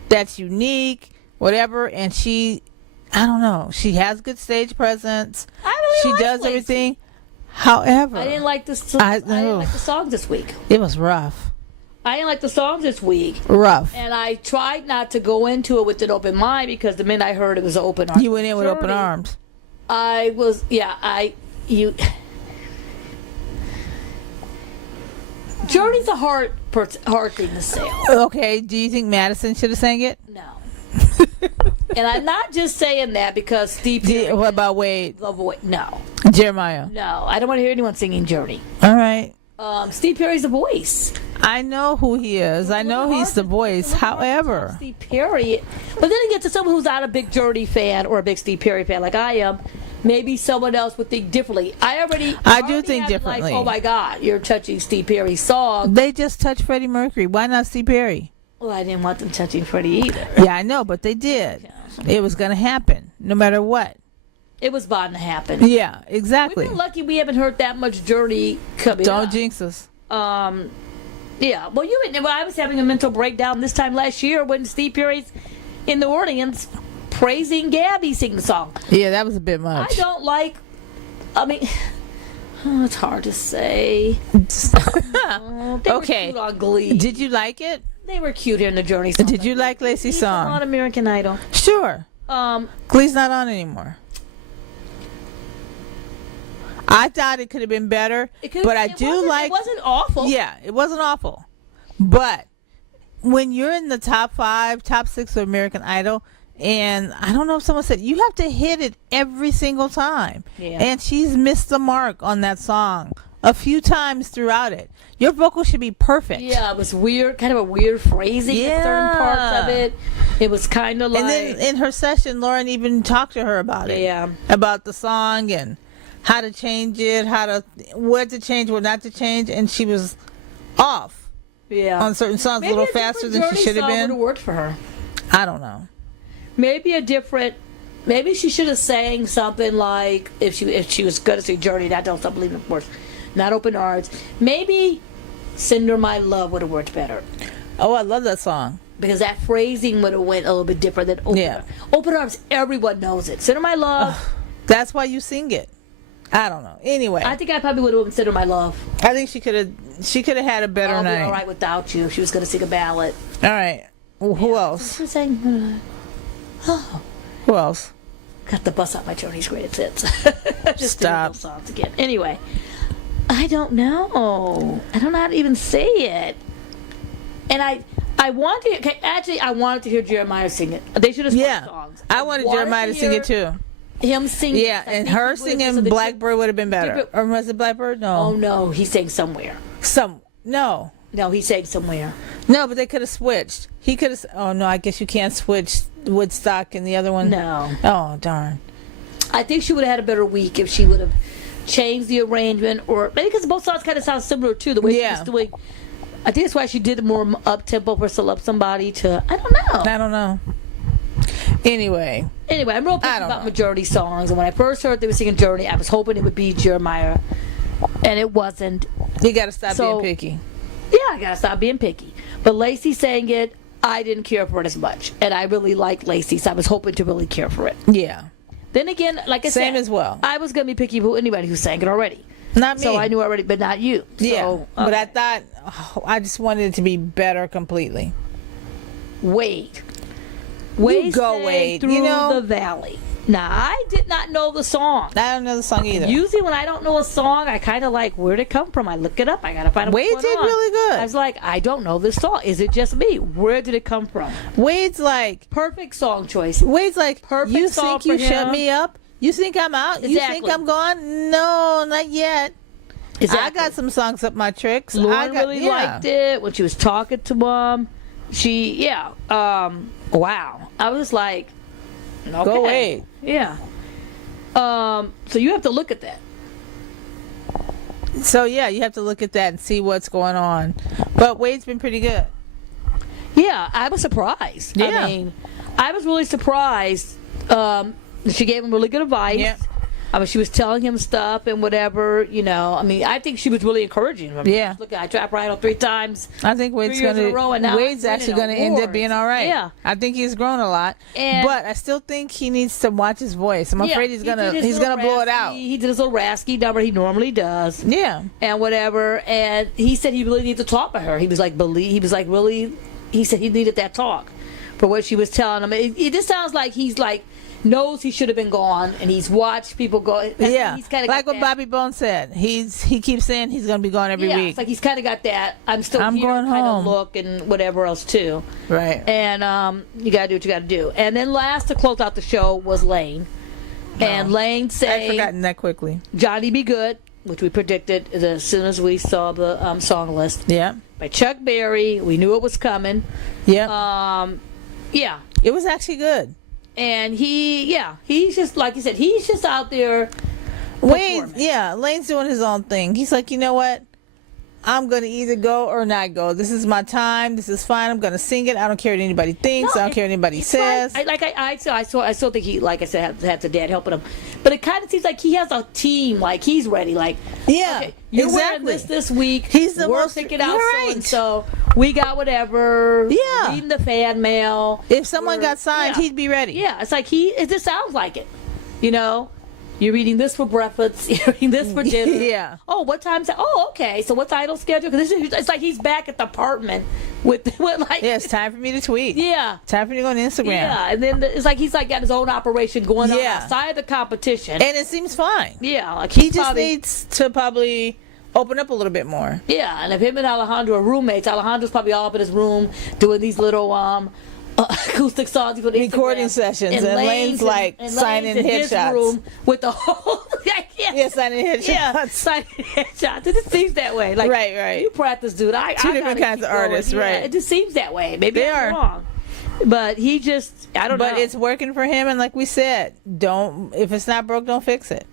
that's unique, whatever, and I don't know. She has good stage presence. She does everything. However, I didn't like this. I didn't like the songs this week. It was rough. I didn't like the songs this week. Rough. And I tried not to go into it with an open mind, because the minute I heard it was an open arms. You went in with open arms. Journey's a hard thing to say. Okay, do you think Madison should have sang it? No. And I'm not just saying that because Steve Perry... What about Wade? No. Jeremiah? No, I don't want to hear anyone singing Journey. All right. Steve Perry's the voice. I know who he is. I know he's the voice. However... Steve Perry... But then you get to someone who's not a big Journey fan or a big Steve Perry fan like I am, maybe someone else would think differently. I do think differently. Like, oh my God, you're touching Steve Perry's song. They just touched Freddie Mercury. Why not Steve Perry? Well, I didn't want them touching Freddie either. Yeah, I know, but they did. Yeah. It was going to happen, no matter what. It was bound to happen. Yeah, exactly. We've been lucky we haven't heard that much Journey coming Don't jinx us. Yeah, well, I was having a mental breakdown this time last year when Steve Perry's in the audience praising Gabby singing the song. Yeah, that was a bit much. It's hard to say. They were cute on Glee. Did you like it? They were cute here in the Journey song. Did you like Lacey's song? On American Idol. Sure. Glee's not on anymore. I thought it could have been better, but I do like... It wasn't awful. Yeah, it wasn't awful. But when you're in the top 5, top 6 of American Idol, and I don't know if someone said, you have to hit it every single time. Yeah. And she's missed the mark on that song a few times throughout it. Your vocal should be perfect. Yeah, it was weird, kind of a weird phrasing in certain parts of it. It was kind of like... And then in her session, Lauren even talked to her about it. Yeah. About the song and how to change it, what to change, what not to change, and she was off. Yeah. On certain songs, Maybe a little faster than she should have been. Would have worked for her. I don't know. Maybe maybe she should have sang something like, if she was going to sing Journey, not Don't Stop Believing, of course, not Open Arms. Maybe Cinder My Love would have worked better. Oh, I love that song. Because that phrasing would have went a little bit different than Open Arms. Open Arms, everyone knows it. Cinder My Love. That's why you sing it. I don't know. Anyway, I think I probably would have considered My Love. I think she could have had a better I'll night. Be All Right Without You. She was going to sing a ballad. All right. Well, who else? She sang. Who else? Got the bus out my Journey's greatest hits. Just Stop. those songs again. Anyway, I don't know. I don't know how to even say it. And I wanted to hear Jeremiah sing it. They should have switched songs. I wanted Jeremiah to sing it too. Him singing. Yeah, and her singing Blackbird would have been better. Or was it Blackbird? No. Oh no, he sang somewhere. No. No, he sang somewhere. No, but they could have switched. He could have. Oh no, I guess you can't switch Woodstock and the other one. No. Oh darn. I think she would have had a better week if she would have changed the arrangement, or maybe because both songs kind of sound similar too. The way she was doing. I think that's why she did it more up tempo for Somebody to. I don't know. Anyway, I'm real picky about majority songs, and when I first heard they were singing Journey, I was hoping it would be Jeremiah, and it wasn't. You got to stop being picky. Yeah, I got to stop being picky. But Lacey sang it. I didn't care for it as much, and I really liked Lacey, so I was hoping to really care for it. Yeah. Then again, like I said, same as well. I was going to be picky about anybody who sang it already. Not me. So I knew already, but not you. Yeah. But I thought, I just wanted it to be better completely. Wade. You go, Wade. Through the Valley. Now, I did not know the song. I don't know the song either. Usually when I don't know a song, I kind of like, where'd it come from? I look it up. I got to find out what's going on. Wade did really good. I was like, I don't know this song. Is it just me? Where did it come from? Wade's like... Perfect song choice. Wade's like, perfect you song think you for shut him. me up? You think I'm out? Exactly. You think I'm gone? No, not yet. Exactly. I got some songs up my tricks. Lauren really liked it when she was talking to him. Wow. I was like, okay. Go Wade. Yeah. So you have to look at that. So yeah, you have to look at that and see what's going on. But Wade's been pretty good. Yeah, I was surprised. Yeah. I mean, I was really surprised. She gave him really good advice. Yeah. I mean, she was telling him stuff and whatever, you know. I mean, I think she was really encouraging him. Yeah. Look, I tried Rhino 3 times. I think Wade's actually going to end up being all right. Yeah. I think he's grown a lot. But I still think he needs to watch his voice. I'm afraid he's gonna blow it out. He did his little rasky number he normally does. Yeah. And whatever. And he said he really needed to talk to her. He said he needed that talk for what she was telling him. It just sounds like he's like knows he should have been gone, and he's watched people go. Yeah, he's kind of like what Bobby Bones said. He keeps saying he's going to be gone every week. It's like he's kind of got that. I'm here going kind home. of look and whatever else too. Right. And you got to do what you got to do. And then last to close out the show was Lane, and Lane sang. I'd forgotten that quickly. Johnny Be Good, which we predicted as soon as we saw the song list. Yeah. By Chuck Berry. We knew it was coming. Yeah. Yeah. It was actually good. And he's just, like you said, he's just out there. Lane's doing his own thing. He's like, you know what? I'm going to either go or not go. This is my time. This is fine. I'm going to sing it. I don't care what anybody thinks. I don't care what anybody says. I still think he, like I said, had the dad helping him. But it kind of seems like he has a team. Like, he's ready. Like, okay, you're wearing this week. He's the We're most... picking out right. so we got whatever. Yeah. Reading the fan mail. If someone got signed, he'd be ready. Yeah, it's like it just sounds like it. You know? You're reading this for breakfast. You're reading this for dinner. Yeah. Oh, what time's that? Oh, okay. So what's idle schedule? Because it's like he's back at the apartment with like. Yeah, it's time for me to tweet. Yeah. Time for me to go on Instagram. Yeah, and then it's like he's like got his own operation going on outside the competition. And it seems fine. Yeah, like he just needs to probably open up a little bit more. Yeah, and if him and Alejandro are roommates, Alejandro's probably all up in his room doing these little acoustic songs, recording sessions, and Lane's like signing headshots. Room with the whole signing headshots. Yeah, signing headshots. It just seems that way. Like, right. You practice, dude. Two different kinds of artists, right? It just seems that way. Maybe they I'm wrong. But he just, I don't know. But it's working for him, and like we said, if it's not broke, don't fix it.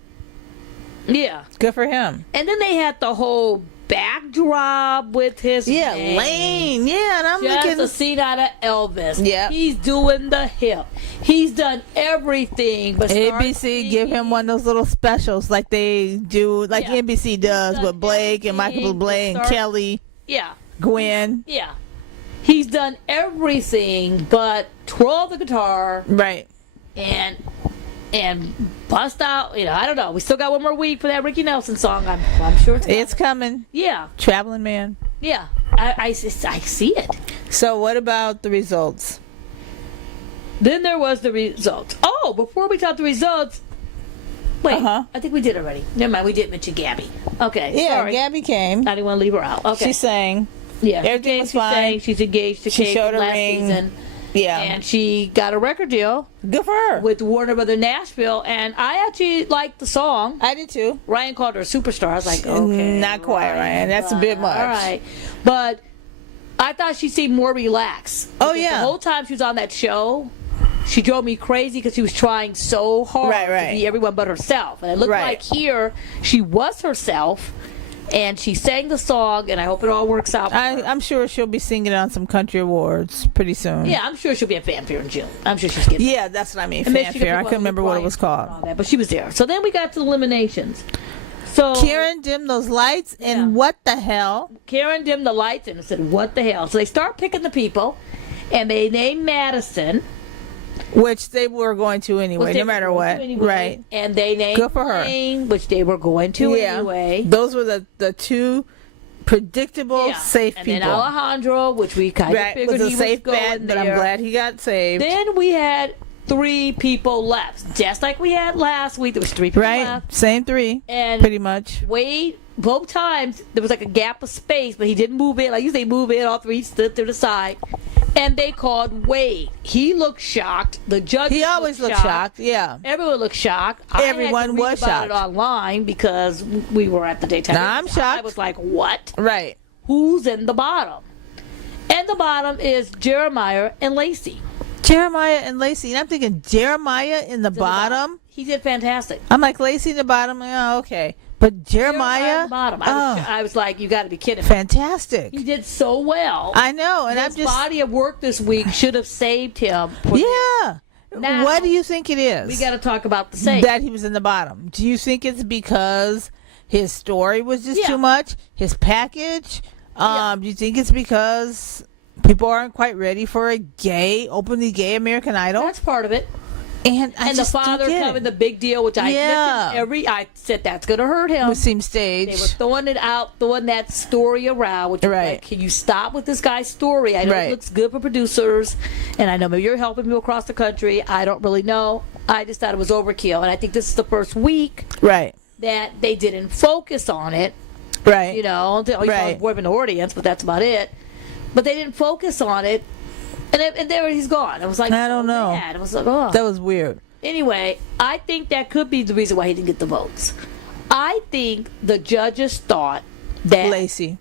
Yeah. Good for him. And then they had the whole backdrop with his name. Lane. Yeah, and I'm Just looking. a scene out of Elvis. Yeah. He's doing the hip. He's done everything. But ABC give him one of those little specials like they do, like Yeah. NBC does with Blake and Michael Bublé and Kelly, Yeah. Gwen. Yeah. He's done everything but twirl the guitar Right. and bust out. I don't know. We still got one more week for that Ricky Nelson song. I'm sure It's coming. Yeah. Traveling man. Yeah. I see it. So what about the results? Then there was the results. Oh, before we talk the results, wait, I think we did already. Never mind, we did mention Gabby. Okay, Yeah, sorry. Gabby came. I didn't want to leave her out. Okay. She sang. Yeah, Everything was she's fine. saying she's engaged to She Kate showed from her last ring. season. Yeah. And she got a record deal Good for her. with Warner Brothers Nashville, and I actually liked the song. I did too. Ryan called her a superstar. I was like, okay. Not quite, Ryan. That's a bit much. All right. But I thought she seemed more relaxed. Oh, Because yeah. The whole time she was on that show, she drove me crazy because she was trying so hard Right. to be everyone but herself. And it looked Right. like here she was herself, and she sang the song, and I hope it all works out for her. I'm sure she'll be singing on some country awards pretty soon. Yeah, I'm sure she'll be at Fanfare in June. I'm sure she's getting Yeah, that's what I mean. And Michigan Fanfare. I people couldn't remember what it was called. and all that, but she was there. So then we got to the eliminations. So Karen dimmed those lights, and what the hell? Karen dimmed the lights and said, what the hell? So they start picking the people, and they named Madison. Which they were going to anyway, which they no matter were what. going to anyway, Right. And they named Good for her. Wayne, which they were going to anyway. Those were the two predictable, safe and people. then Alejandro, which we kind of Right. figured Was he a safe was going bet, but there. I'm glad he got saved. Then we had 3 people left, just like we had last week. There was 3 people Right. left. Same 3. And pretty much. Wade, both times, there was like a gap of space, but he didn't move in. Like usually they move in, all 3 stood to the side. And they called Wade. He looked shocked. The judge He always looked shocked. Yeah. Everyone looked shocked. Everyone I had to read was about shocked. it online because we were at the daytime. Nah, I'm shocked. I was like, what? Right. Who's in the bottom? And the bottom is Jeremiah and Lacey. Jeremiah and Lacey. And I'm thinking Jeremiah in the bottom. He did fantastic. I'm like, Lacey in the bottom. Oh, okay. But Jeremiah in the bottom. oh, I was like, you got to be kidding me. fantastic. He did so well. I know. And His I'm just. body of work this week should have saved him. Yeah. Now, what do you think it is? We got to talk about the same. That he was in the bottom. Do you think it's because his story was just Yeah. too much? His package? Yeah. Do you think it's because people aren't quite ready for a openly gay American Idol? That's part of it. And And the just don't father get coming it. the big deal, which I Yeah. mentioned I said that's going to hurt him. It seemed They were staged. throwing it out, throwing that story around. Which was Right. like, can you stop with this guy's story? I know Right. it looks good for producers, and I know maybe you're helping people across the country. I don't really know. I just thought it was overkill, and I think this is the first week Right. that they didn't focus on it. Right. You know, until you saw Right. his boyfriend audience, but that's about it. But they didn't focus on it, and there he's gone. I was like, I don't know. Mad. I was like, oh. That was weird. Anyway, I think that could be the reason why he didn't get the votes. I think the judges thought that Lacey.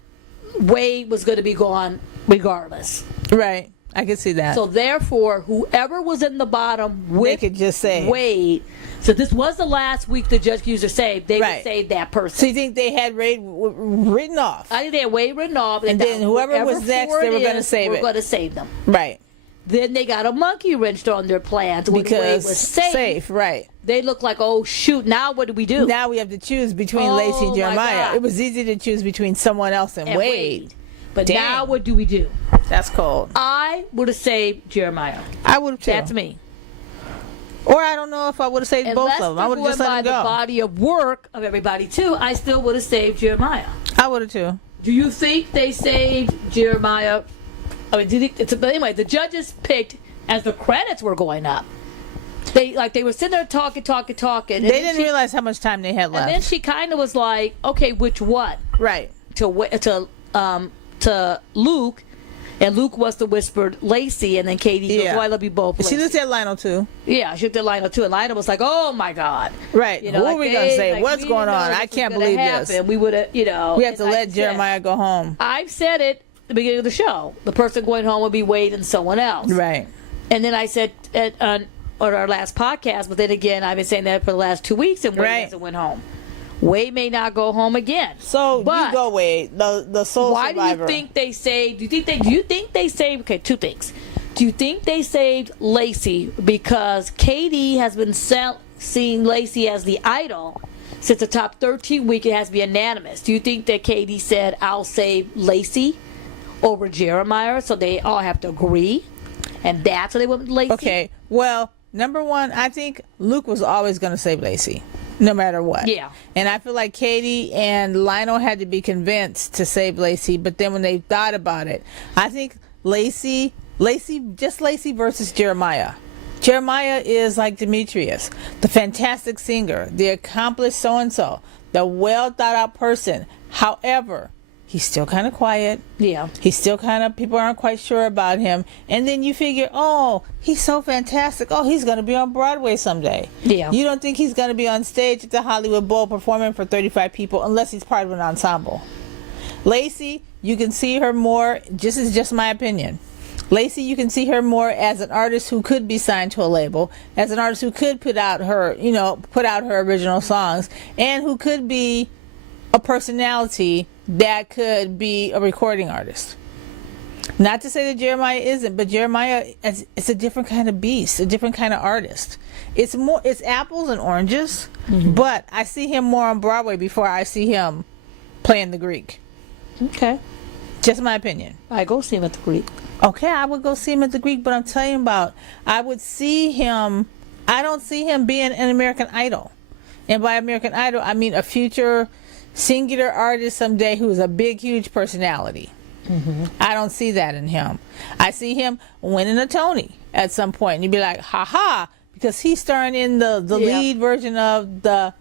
Wade was going to be gone regardless. Right. I can see that. So therefore, whoever was in the bottom they with could just say. Wade, so this was the last week the judge could use to save, they Right. would save that person. So you think they had Ray written off? I think they had Wade written off. And then whoever was next, they were gonna save it. We're going to save them. Right. Then they got a monkey wrenched on their plans when Wade Because was safe. right. They look like, oh shoot, now what do we do? Now we have to choose between Oh, Lacey and my Jeremiah. God. It was easy to choose between someone else and Wade. But Dang. now what do we do? That's cold. I would have saved Jeremiah. I would have too. That's me. Or I don't know if I would have saved Unless both of them. I would have just by let the them go. body of work of everybody too, I still would have saved Jeremiah. I would have too. Do you think they saved Jeremiah? I mean, but anyway, the judges picked as the credits were going up. They were sitting there talking. And They didn't realize how much time they had left. And then she kind of was like, "Okay, which one?" Right. To Luke, and Luke was the whispered Lacey, and then Katie goes, Yeah. "Oh, I love you both." She Lacey." looked at Lionel too. Yeah, she looked at Lionel too, and Lionel was like, "Oh my God!" Right. You know, Who like are we going to say? like, What's we going didn't know on? this I was can't gonna believe happen. this. We would have, We have to and let Jeremiah go home. I've said it at the beginning of the show. The person going home would be Wade and someone else. Right. And then I said on our last podcast, but then again, I've been saying that for the last 2 weeks, and Wade Right. hasn't went home. Wade may not go home again. So But you go Wade, the sole why survivor. do you think they saved? Do you think they saved? Okay, two things. Do you think they saved Lacey because Katie has been seeing Lacey as the idol since the top 13 week? It has to be unanimous. Do you think that Katie said, "I'll save Lacey over Jeremiah," so they all have to agree, and that's why they went with Lacey? Okay, well, number one, I think Luke was always going to save Lacey, no matter what. Yeah. And I feel like Katie and Lionel had to be convinced to save Lacey, but then when they thought about it, I think Lacey versus Jeremiah. Jeremiah is like Demetrius, the fantastic singer, the accomplished so-and-so, the well-thought-out person. However, he's still kind of quiet. Yeah. He's still kind of, people aren't quite sure about him. And then you figure, oh, he's so fantastic. Oh, he's going to be on Broadway someday. Yeah. You don't think he's going to be on stage at the Hollywood Bowl performing for 35 people unless he's part of an ensemble. Lacey, you can see her more, this is just my opinion. Lacey, you can see her more as an artist who could be signed to a label, as an artist who could put out her original songs, and who could be a personality that could be a recording artist. Not to say that Jeremiah isn't, but Jeremiah is a different kind of beast, a different kind of artist. It's apples and oranges, but I see him more on Broadway before I see him playing the Greek. Okay. Just my opinion. I go see him at the Greek. Okay, I would go see him at the Greek, but I'm telling you about, I don't see him being an American Idol. And by American Idol, I mean a future singular artist someday who's a big, huge personality. I don't see that in him. I see him winning a Tony at some point. And you'd be like, ha, because he's starring in the lead version of the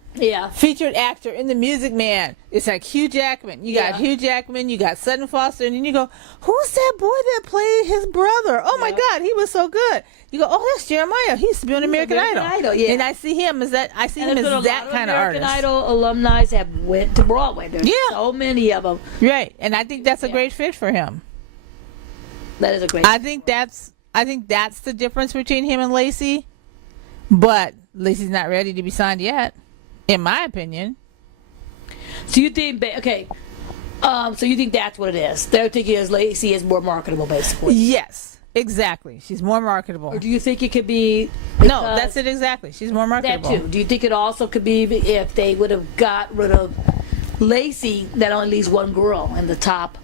featured actor in The Music Man. It's like Hugh Jackman. You got Hugh Jackman, you got Sutton Foster, and then you go, who's that boy that played his brother? Oh my God, he was so good. You go, oh, that's Jeremiah. He used to be on American Idol. Yeah. And I see him as that. I see him as that kind of artist. American Idol alumni have went to Broadway. There's so many of them. Right, and I think that's a great fit for him. That is a great. I think that's the difference between him and Lacey. But Lacey's not ready to be signed yet, in my opinion. So you think, so you think that's what it is? They're thinking is Lacey is more marketable, basically. Yes, exactly. She's more marketable. Or do you think it could be? No, that's it exactly. She's more marketable. That too. Do you think it also could be if they would have got rid of Lacey, that only leaves one girl in the top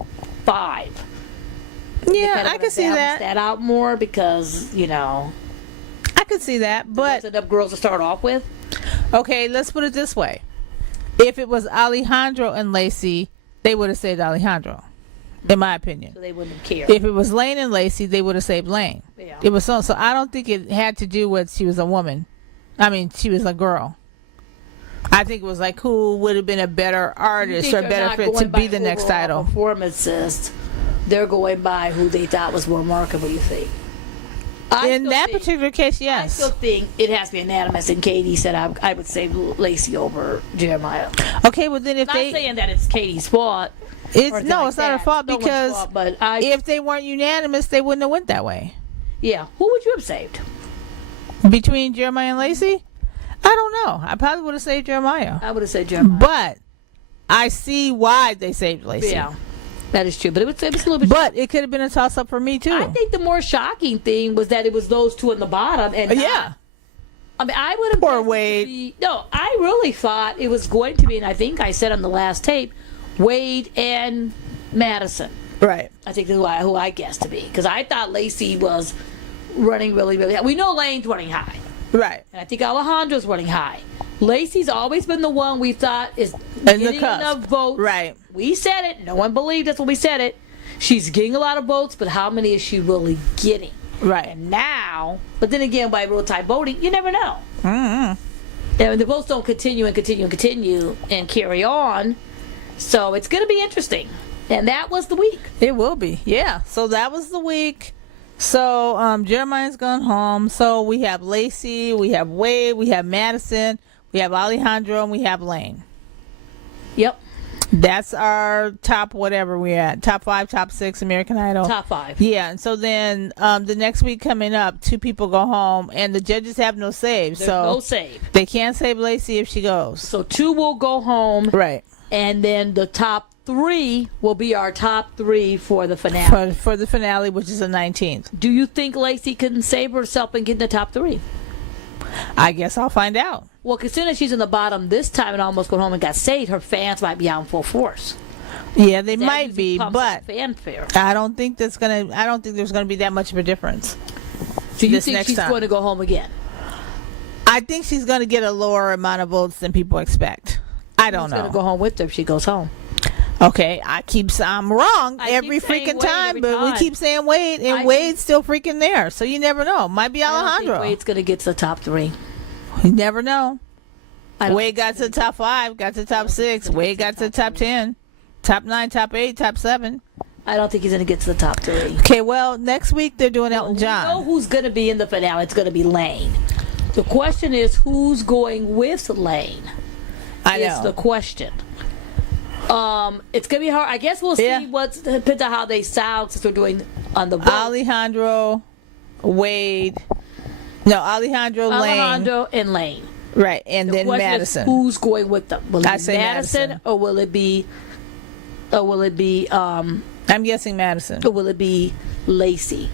5? Yeah, I could see that. That out more because I could see that, but enough girls to start off with. Okay, let's put it this way: if it was Alejandro and Lacey, they would have saved Alejandro, in my opinion. So they wouldn't have cared. If it was Lane and Lacey, they would have saved Lane. Yeah. It was so I don't think it had to do with she was a woman. I mean, she was a girl. I think it was like who would have been a better artist or better fit to be the next idol. Performances, they're going by who they thought was more remarkable. You think? In that particular case, yes. I still think it has to be unanimous, and Katie said I would save Lacey over Jeremiah. Okay, well then if not saying that it's Katie's fault. It's not her fault because if they weren't unanimous, they wouldn't have went that way. Yeah, who would you have saved? Between Jeremiah and Lacey? I don't know. I probably would have saved Jeremiah. I would have saved Jeremiah. But I see why they saved Lacey. Yeah. That is true, but it was a little bit. But it could have been a toss-up for me too. I think the more shocking thing was that it was those two in the bottom, and I mean, I would have. Or Wade. No, I really thought it was going to be, and I think I said on the last tape, Wade and Madison. Right. I think that's who I guessed to be, because I thought Lacey was running really, really high. We know Lane's running high. Right. And I think Alejandro's running high. Lacey's always been the one we thought is getting enough votes. Right. We said it. No one believed us when we said it. She's getting a lot of votes, but how many is she really getting? Right. And now, but then again, by real-time voting, you never know. Mm-hmm. And the votes don't continue and carry on. So it's going to be interesting. And that was the week. It will be. Yeah. So that was the week. So Jeremiah's gone home. So we have Lacey, we have Wade, we have Madison, we have Alejandro, and we have Lane. Yep. That's our top whatever we're at. Top 5, top 6 American Idol. Top 5. Yeah, and so then the next week coming up, 2 people go home, and the judges have no save. There's so no save. They can't save Lacey if she goes. So 2 will go home. Right. And then the top 3 will be our top 3 for the finale. For the finale, which is the 19th. Do you think Lacey can save herself and get in the top 3? I guess I'll find out. Well, considering she's in the bottom this time and almost going home and got saved, her fans might be out in full force. Yeah, they might be, but fanfare. I don't think there's gonna be that much of a difference. Do you think she's going to go home again? I think she's going to get a lower amount of votes than people expect. I don't know. Who's going to go home with her if she goes home? Okay, I'm wrong every freaking time, but we keep saying Wade, and Wade's still freaking there. So you never know. Might be Alejandro. I think Wade's going to get to the top 3. You never know. Wade got to the top 5, got to the top 6. Wade got to the top 10, top 9, top 8, top 7. I don't think he's going to get to the top 3. Okay, well, next week they're doing Elton John. We know who's going to be in the finale. It's going to be Lane. The question is who's going with Lane. I know. Is the question. It's going to be hard. I guess we'll see depends on how they sound since we're doing on the vote. Alejandro, Wade. No, Alejandro, and Lane. Right, and then Madison. Who's going with them? Will it be Madison, or will it be? I'm guessing Madison. Or will it be Lacey?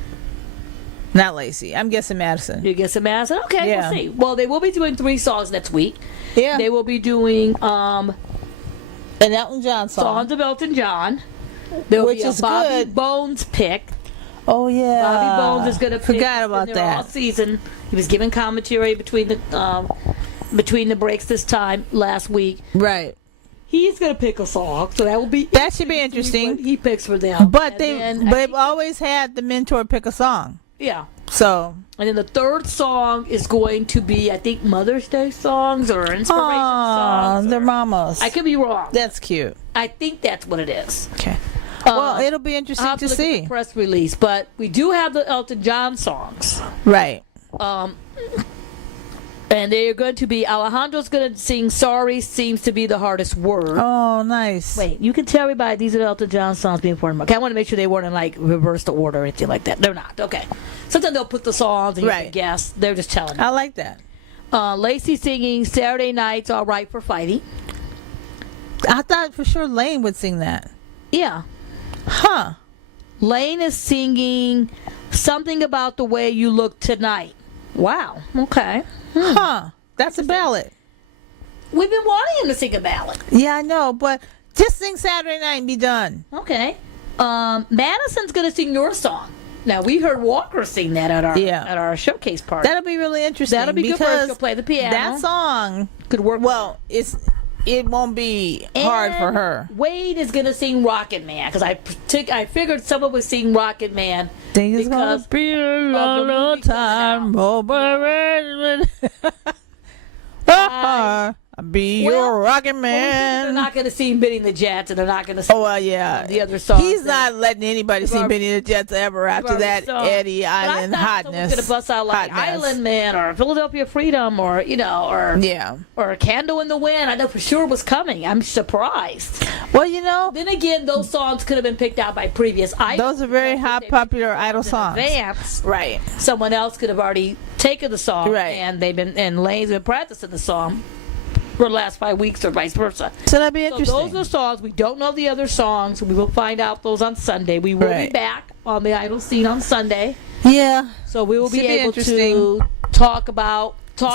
Not Lacey. I'm guessing Madison. You're guessing Madison? Okay, we'll see. Well, they will be doing 3 songs next week. Yeah. They will be doing an Elton John song. Songs of Elton John. There will be a Bobby Bones pick. Oh yeah. Bobby Bones is going to pick. Forgot about that. All season. He was giving commentary between the breaks this time last week. Right. He's going to pick a song, so that should be interesting. He picks for them, but they've always had the mentor pick a song. Yeah. So. And then the 3rd song is going to be, I think, Mother's Day songs or inspiration songs. Their mamas. I could be wrong. That's cute. I think that's what it is. Okay. Well, it'll be interesting to see. At the press release, but we do have the Elton John songs. Right. And they're going to be, Alejandro's going to sing Sorry Seems to Be the Hardest Word. Oh, nice. Wait, you can tell everybody these are the Elton John songs being performed. Okay, I want to make sure they weren't in, like, reverse the order or anything like that. They're not. Okay. Sometimes they'll put the songs and you can guess. They're just telling you. I like that. Lacey singing Saturday Night's All Right for Fighting. I thought for sure Lane would sing that. Yeah. Huh. Lane is singing Something About the Way You Look Tonight. Wow. Okay. Huh. That's a ballad. We've been wanting him to sing a ballad. Yeah, I know, but just sing Saturday Night and be done. Okay. Madison's going to sing your song. Now, we heard Walker sing that at our showcase party. That'll be really interesting. That'll be good for us. She'll play the piano. That song could work. Well, it won't be hard for her. Wade is going to sing Rocket Man because I figured someone would sing Rocket Man. Think it's going to be a long time over. I'll be your Rocket Man. They're not going to sing Benny the Jets, and they're not going to sing the other songs. He's not letting anybody sing Benny the Jets ever after that Eddie Island hotness. Going to bust out like Island Man or Philadelphia Freedom or or Candle in the Wind. I know for sure was coming. I'm surprised. Well, then again, those songs could have been picked out by previous idols. Those are very hot, popular idol songs. Advance, right? Someone else could have already taken the song, right? And Lane's been practicing the song for the last 5 weeks or vice versa. So that'd be interesting. So those are songs. We don't know the other songs. We will find out those on Sunday. We will be back on the idol scene on Sunday. Yeah. So we will be able to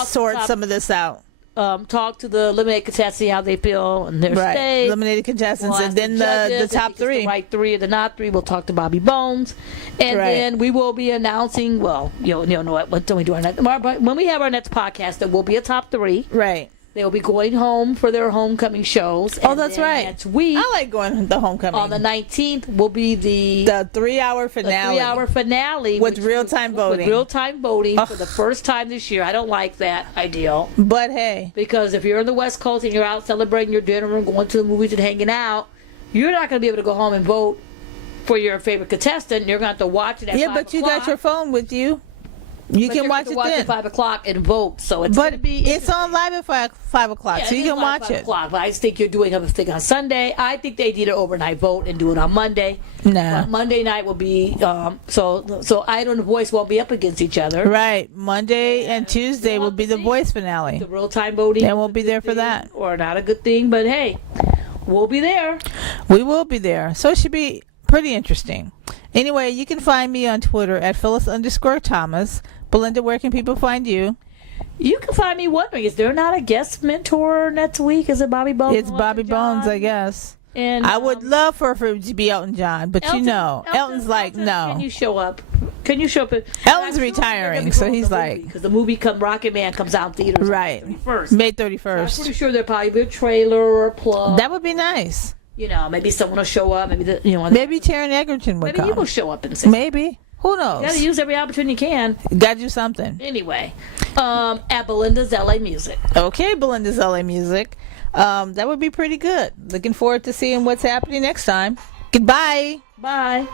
sort some of this out. Talk to the eliminated contestants, see how they feel and their state. Eliminated contestants, and then the top 3. The right 3 or the not 3. We'll talk to Bobby Bones, and then we will be announcing. Well, you'll know what when we do our next. When we have our next podcast, there will be a top 3. Right. They'll be going home for their homecoming shows. Oh, that's right. Next week, I like going to the homecoming. On the 19th will be the 3-hour finale. The 3-hour finale with real-time voting. With real-time voting for the first time this year. I don't like that ideal. But hey, because if you're in the West Coast and you're out celebrating your dinner and going to the movies and hanging out, you're not going to be able to go home and vote for your favorite contestant. You're going to have to watch it at 5 but you got your phone with you. You But can you're watch gonna it watch then. at 5 o'clock and vote. So it's But gonna be it's on live at 5 o'clock, Yeah, so it you is can live watch 5 it. o'clock, but I just think you're doing a thing on Sunday. I think they need an overnight vote and do it on Monday. Nah. But Monday night will be so Idol and The Voice won't be up against each other. Right. Monday and Tuesday will be the voice finale. The real time voting. And we'll be there for that. Or not a good thing, but hey, we'll be there. We will be there. So it should be pretty interesting. Anyway, you can find me on Twitter at Phyllis_Thomas. Belinda, where can people find you? You can find me wondering, is there not a guest mentor next week? Is it Bobby Bones? It's Bobby Bones, I guess. And I would love for it to be Elton John, but Elton's like, no. Can you show up? Can you show up? Elton's retiring, so he's like, because the movie Rocket Man comes out in theaters right, on May 31st. May I'm pretty 31st. sure there'll probably be a trailer or a plug. That would be nice. You know, maybe someone will show up. Maybe Maybe Taron Egerton would maybe come. you will show up and say. Maybe. Who knows? You gotta use every opportunity you can. Gotta do something. Anyway, at Belinda's LA Music. Okay, Belinda's LA Music. That would be pretty good. Looking forward to seeing what's happening next time. Goodbye. Bye.